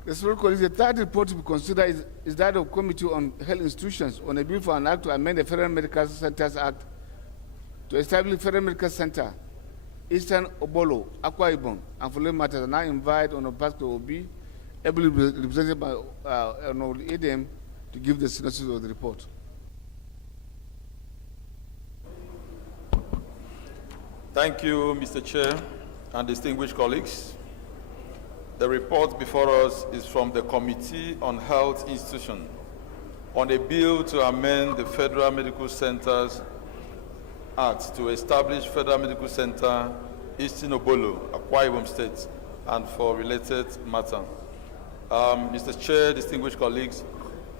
The Supreme Court, the third report to be considered is that of Committee on Health Institutions on a bill for an act to amend the Federal Medical Centers Act to establish Federal Medical Center, Eastern Obolo, Akwa Ibom, and following matters. And I invite Honorable Pastor Obi, ably represented by Honorable Edem, to give the synopsis of the report. Thank you, Mr. Chair and distinguished colleagues. The report before us is from the Committee on Health Institution on a bill to amend the Federal Medical Centers Act to establish Federal Medical Center, Eastern Obolo, Akwa Ibom State, and for related matter. Mr. Chair, distinguished colleagues,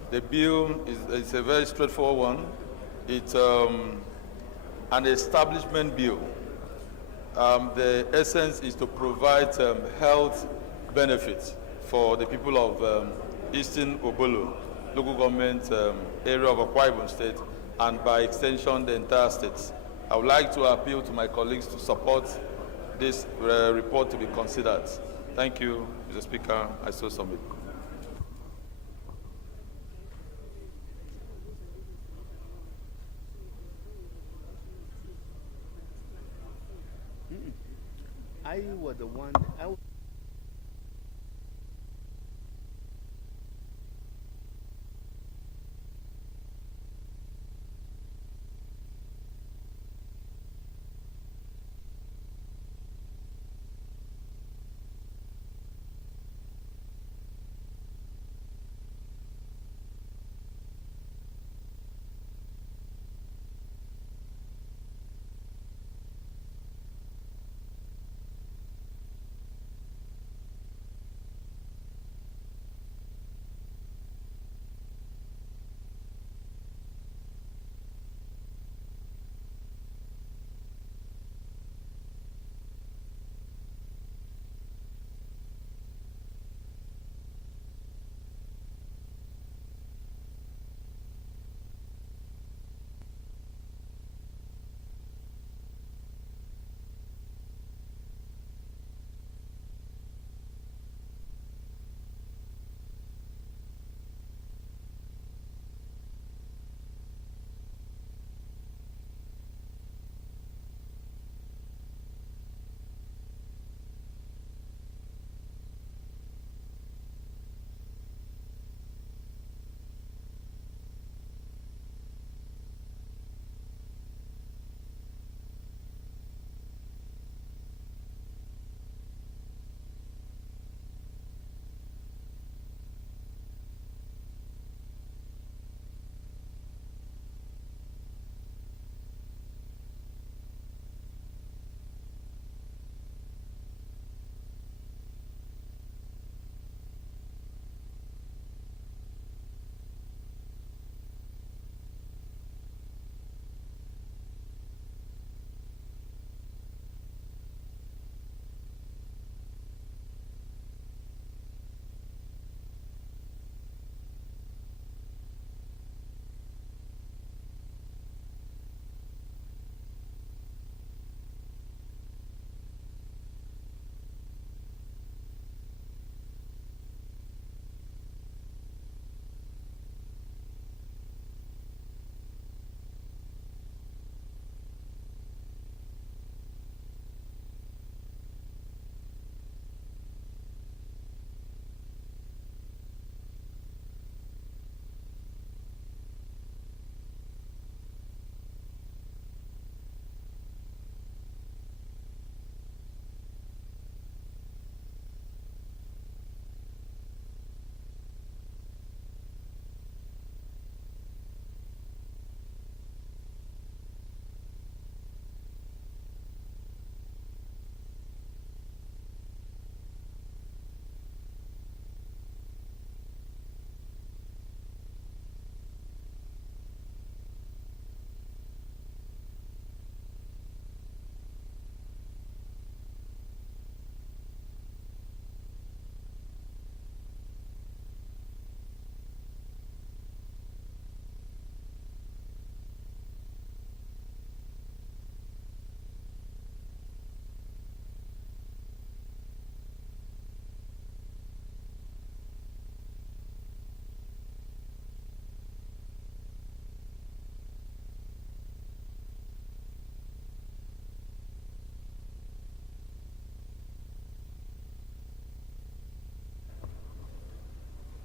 the bill is a very straightforward one. It's an establishment bill. The essence is to provide health benefits for the people of Eastern Obolo, local government area of Akwa Ibom State, and by extension, the entire state. I would like to appeal to my colleagues to support this report to be considered. Thank you, Mr. Speaker. I so submit. I was the one.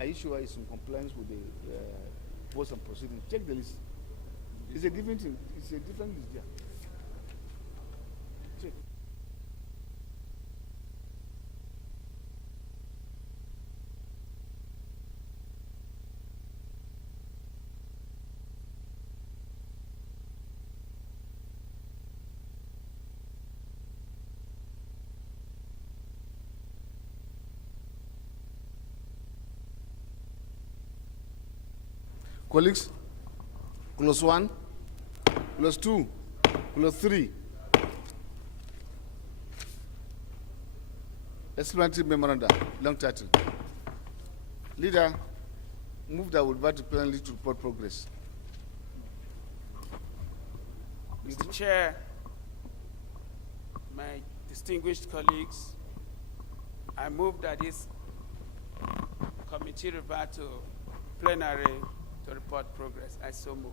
Are you sure it's in compliance with the post and proceedings? Check the list. It's a different thing. It's a different list, yeah. Check. Colleagues, clause 1, clause 2, clause 3. Explanatory memoranda, long title. Leader, move that will vote to plenary to report progress. Mr. Chair, my distinguished colleagues, I move that this committee revert to plenary to report progress. I so move.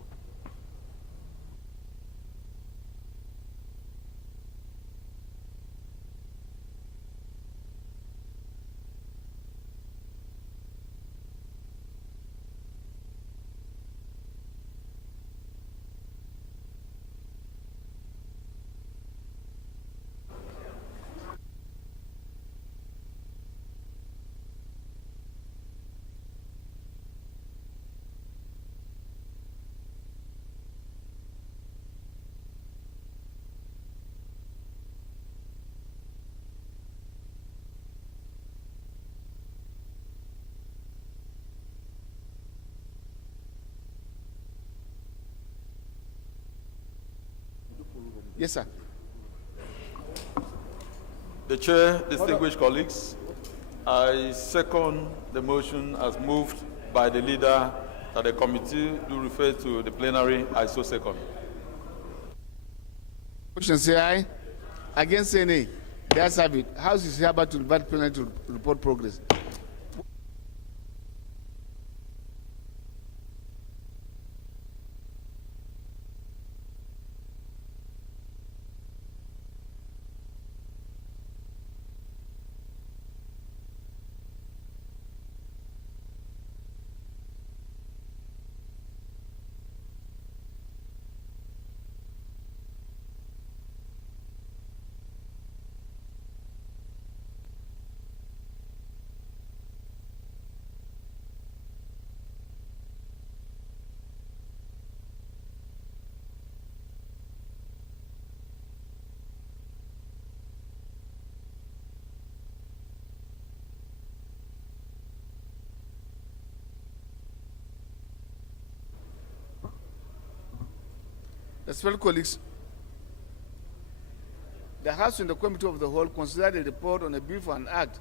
Yes, sir. The chair, distinguished colleagues, I second the motion as moved by the leader that the committee do refer to the plenary. I so second. Motion say aye. Against say nay. The ayes have it. House is hereby to invite plenary to report progress. Respected colleagues, the House and the Committee of the Whole considered a report on a bill for an act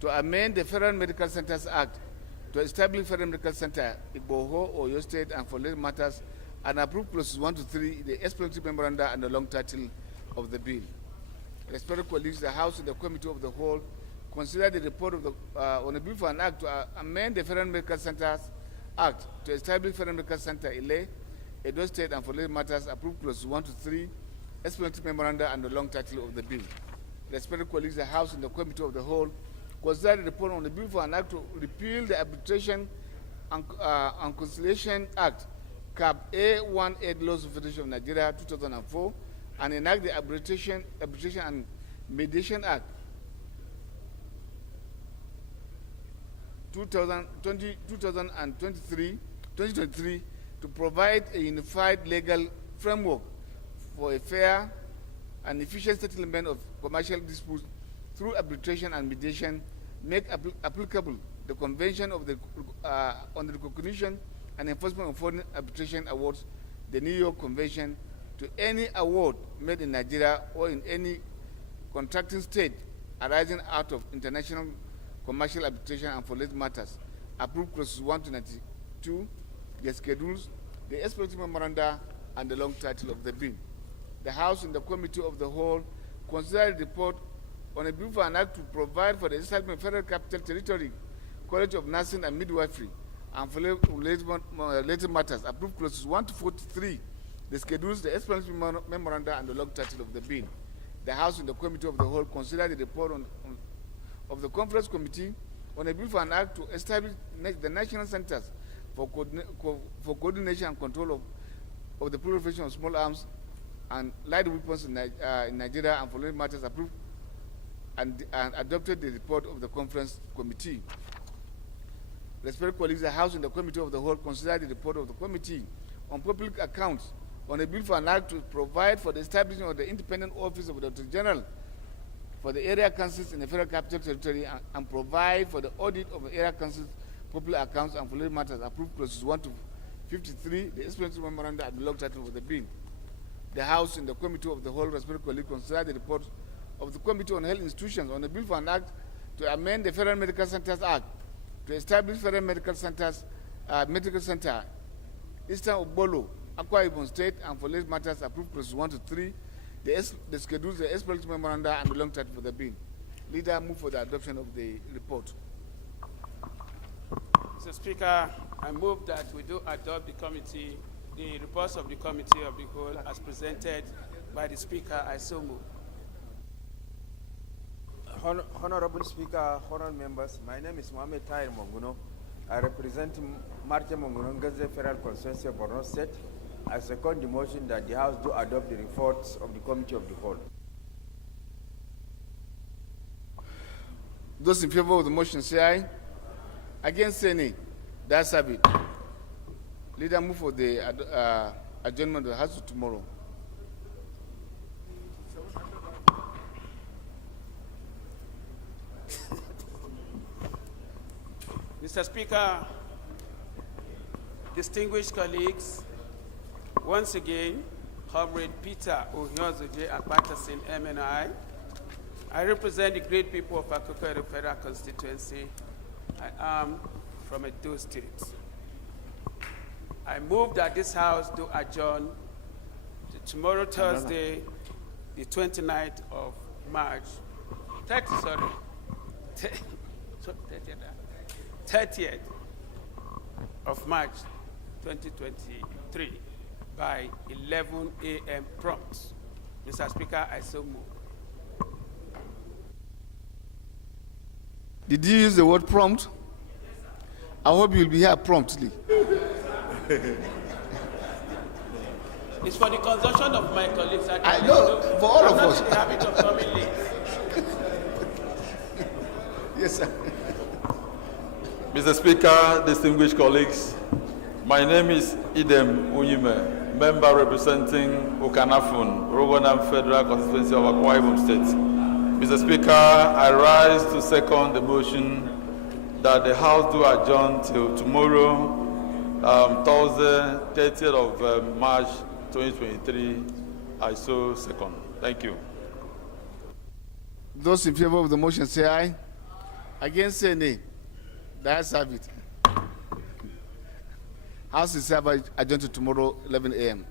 to amend the Federal Medical Centers Act to establish Federal Medical Center in Boho, Oyo State, and for related matters, and approve clauses 1 to 3, the explanatory memoranda, and the long title of the bill. Respected colleagues, the House and the Committee of the Whole considered the report of the, on a bill for an act to amend the Federal Medical Centers Act to establish Federal Medical Center Ile, Edo State, and for related matters, approve clauses 1 to 3, explanatory memoranda, and the long title of the bill. Respected colleagues, the House and the Committee of the Whole considered the report on the bill for an act to repeal the Arbitration and Conciliation Act, Cap A18 Laws of the Federation of Nigeria, 2004, and enact the Arbitration and Mediation Act, 2023, to provide a unified legal framework for a fair and efficient settlement of commercial disputes through arbitration and mediation, make applicable the Convention of the, on the Recognition and Enforcement of Foreign Arbitration Awards, the New York Convention, to any award made in Nigeria or in any contracting state arising out of international commercial arbitration and for related matters. Approved clauses 1 to 92, the schedules, the explanatory memoranda, and the long title of the bill. The House and the Committee of the Whole considered the report on a bill for an act to provide for the establishment of Federal Capital Territory, College of Nursing and Midwifery, and for related matters. Approved clauses 1 to 43, the schedules, the explanatory memoranda, and the long title of the bill. The House and the Committee of the Whole considered the report of the Conference Committee on a bill for an act to establish the national centers for coordination and control of the proliferation of small arms and light weapons in Nigeria, and following matters approved and adopted the report of the conference committee. Respected colleagues, the House and the Committee of the Whole considered the report of the Committee on Public Accounts on a bill for an act to provide for the establishment of the independent office of the Director General for the area councils in the Federal Capital Territory and provide for the audit of the area councils' public accounts and following matters approved clauses 1 to 53, the explanatory memorandum and the long title of the bill. The House and the Committee of the Whole, respected colleagues, considered the report of the Committee on Health Institutions on a bill for an act to amend the Federal Medical Centers Act to establish Federal Medical Centers, Medical Center, Eastern Obolo, Akwa Ibom State, and for late matters approved clauses 1 to 3, the schedules, the explanatory memoranda, and the long title for the bill. Leader, move for the adoption of the report. Mr. Speaker, I move that we do adopt the reports of the Committee of the Whole as presented by the Speaker. I so move. Honorable Speaker, honorable members, my name is Mohamed Tahir Monguno. I represent Marche Monguno Ganze Federal Constituency of Borno State. I second the motion that the House do adopt the reports of the Committee of the Whole. Those in favor of the motion say aye. Against say nay. That's it. Leader, move for the adjournment of the House to tomorrow. Mr. Speaker, distinguished colleagues, once again, Comrade Peter Ohiozoje Akpatasin MNI. I represent the great people of Akoko Federal Constituency. I am from Edo State. I move that this House do adjourn to tomorrow, Thursday, the 29th of March, 30th of March 2023 by 11 a.m. prompt. Mr. Speaker, I so move. Did you use the word prompt? I hope you'll be here promptly. It's for the consumption of my colleagues. I know, for all of us. I'm not in the habit of coming late. Yes, sir. Mr. Speaker, distinguished colleagues, my name is Idem Unyime, member representing Okanafun, Rogonam Federal Constituency of Akwa Ibom State. Mr. Speaker, I rise to second the motion that the House do adjourn till tomorrow, Thursday, 30th of March 2023. I so second. Thank you. Those in favor of the motion say aye. Against say nay. That's have it. House is adjourned to tomorrow, 11 a.m.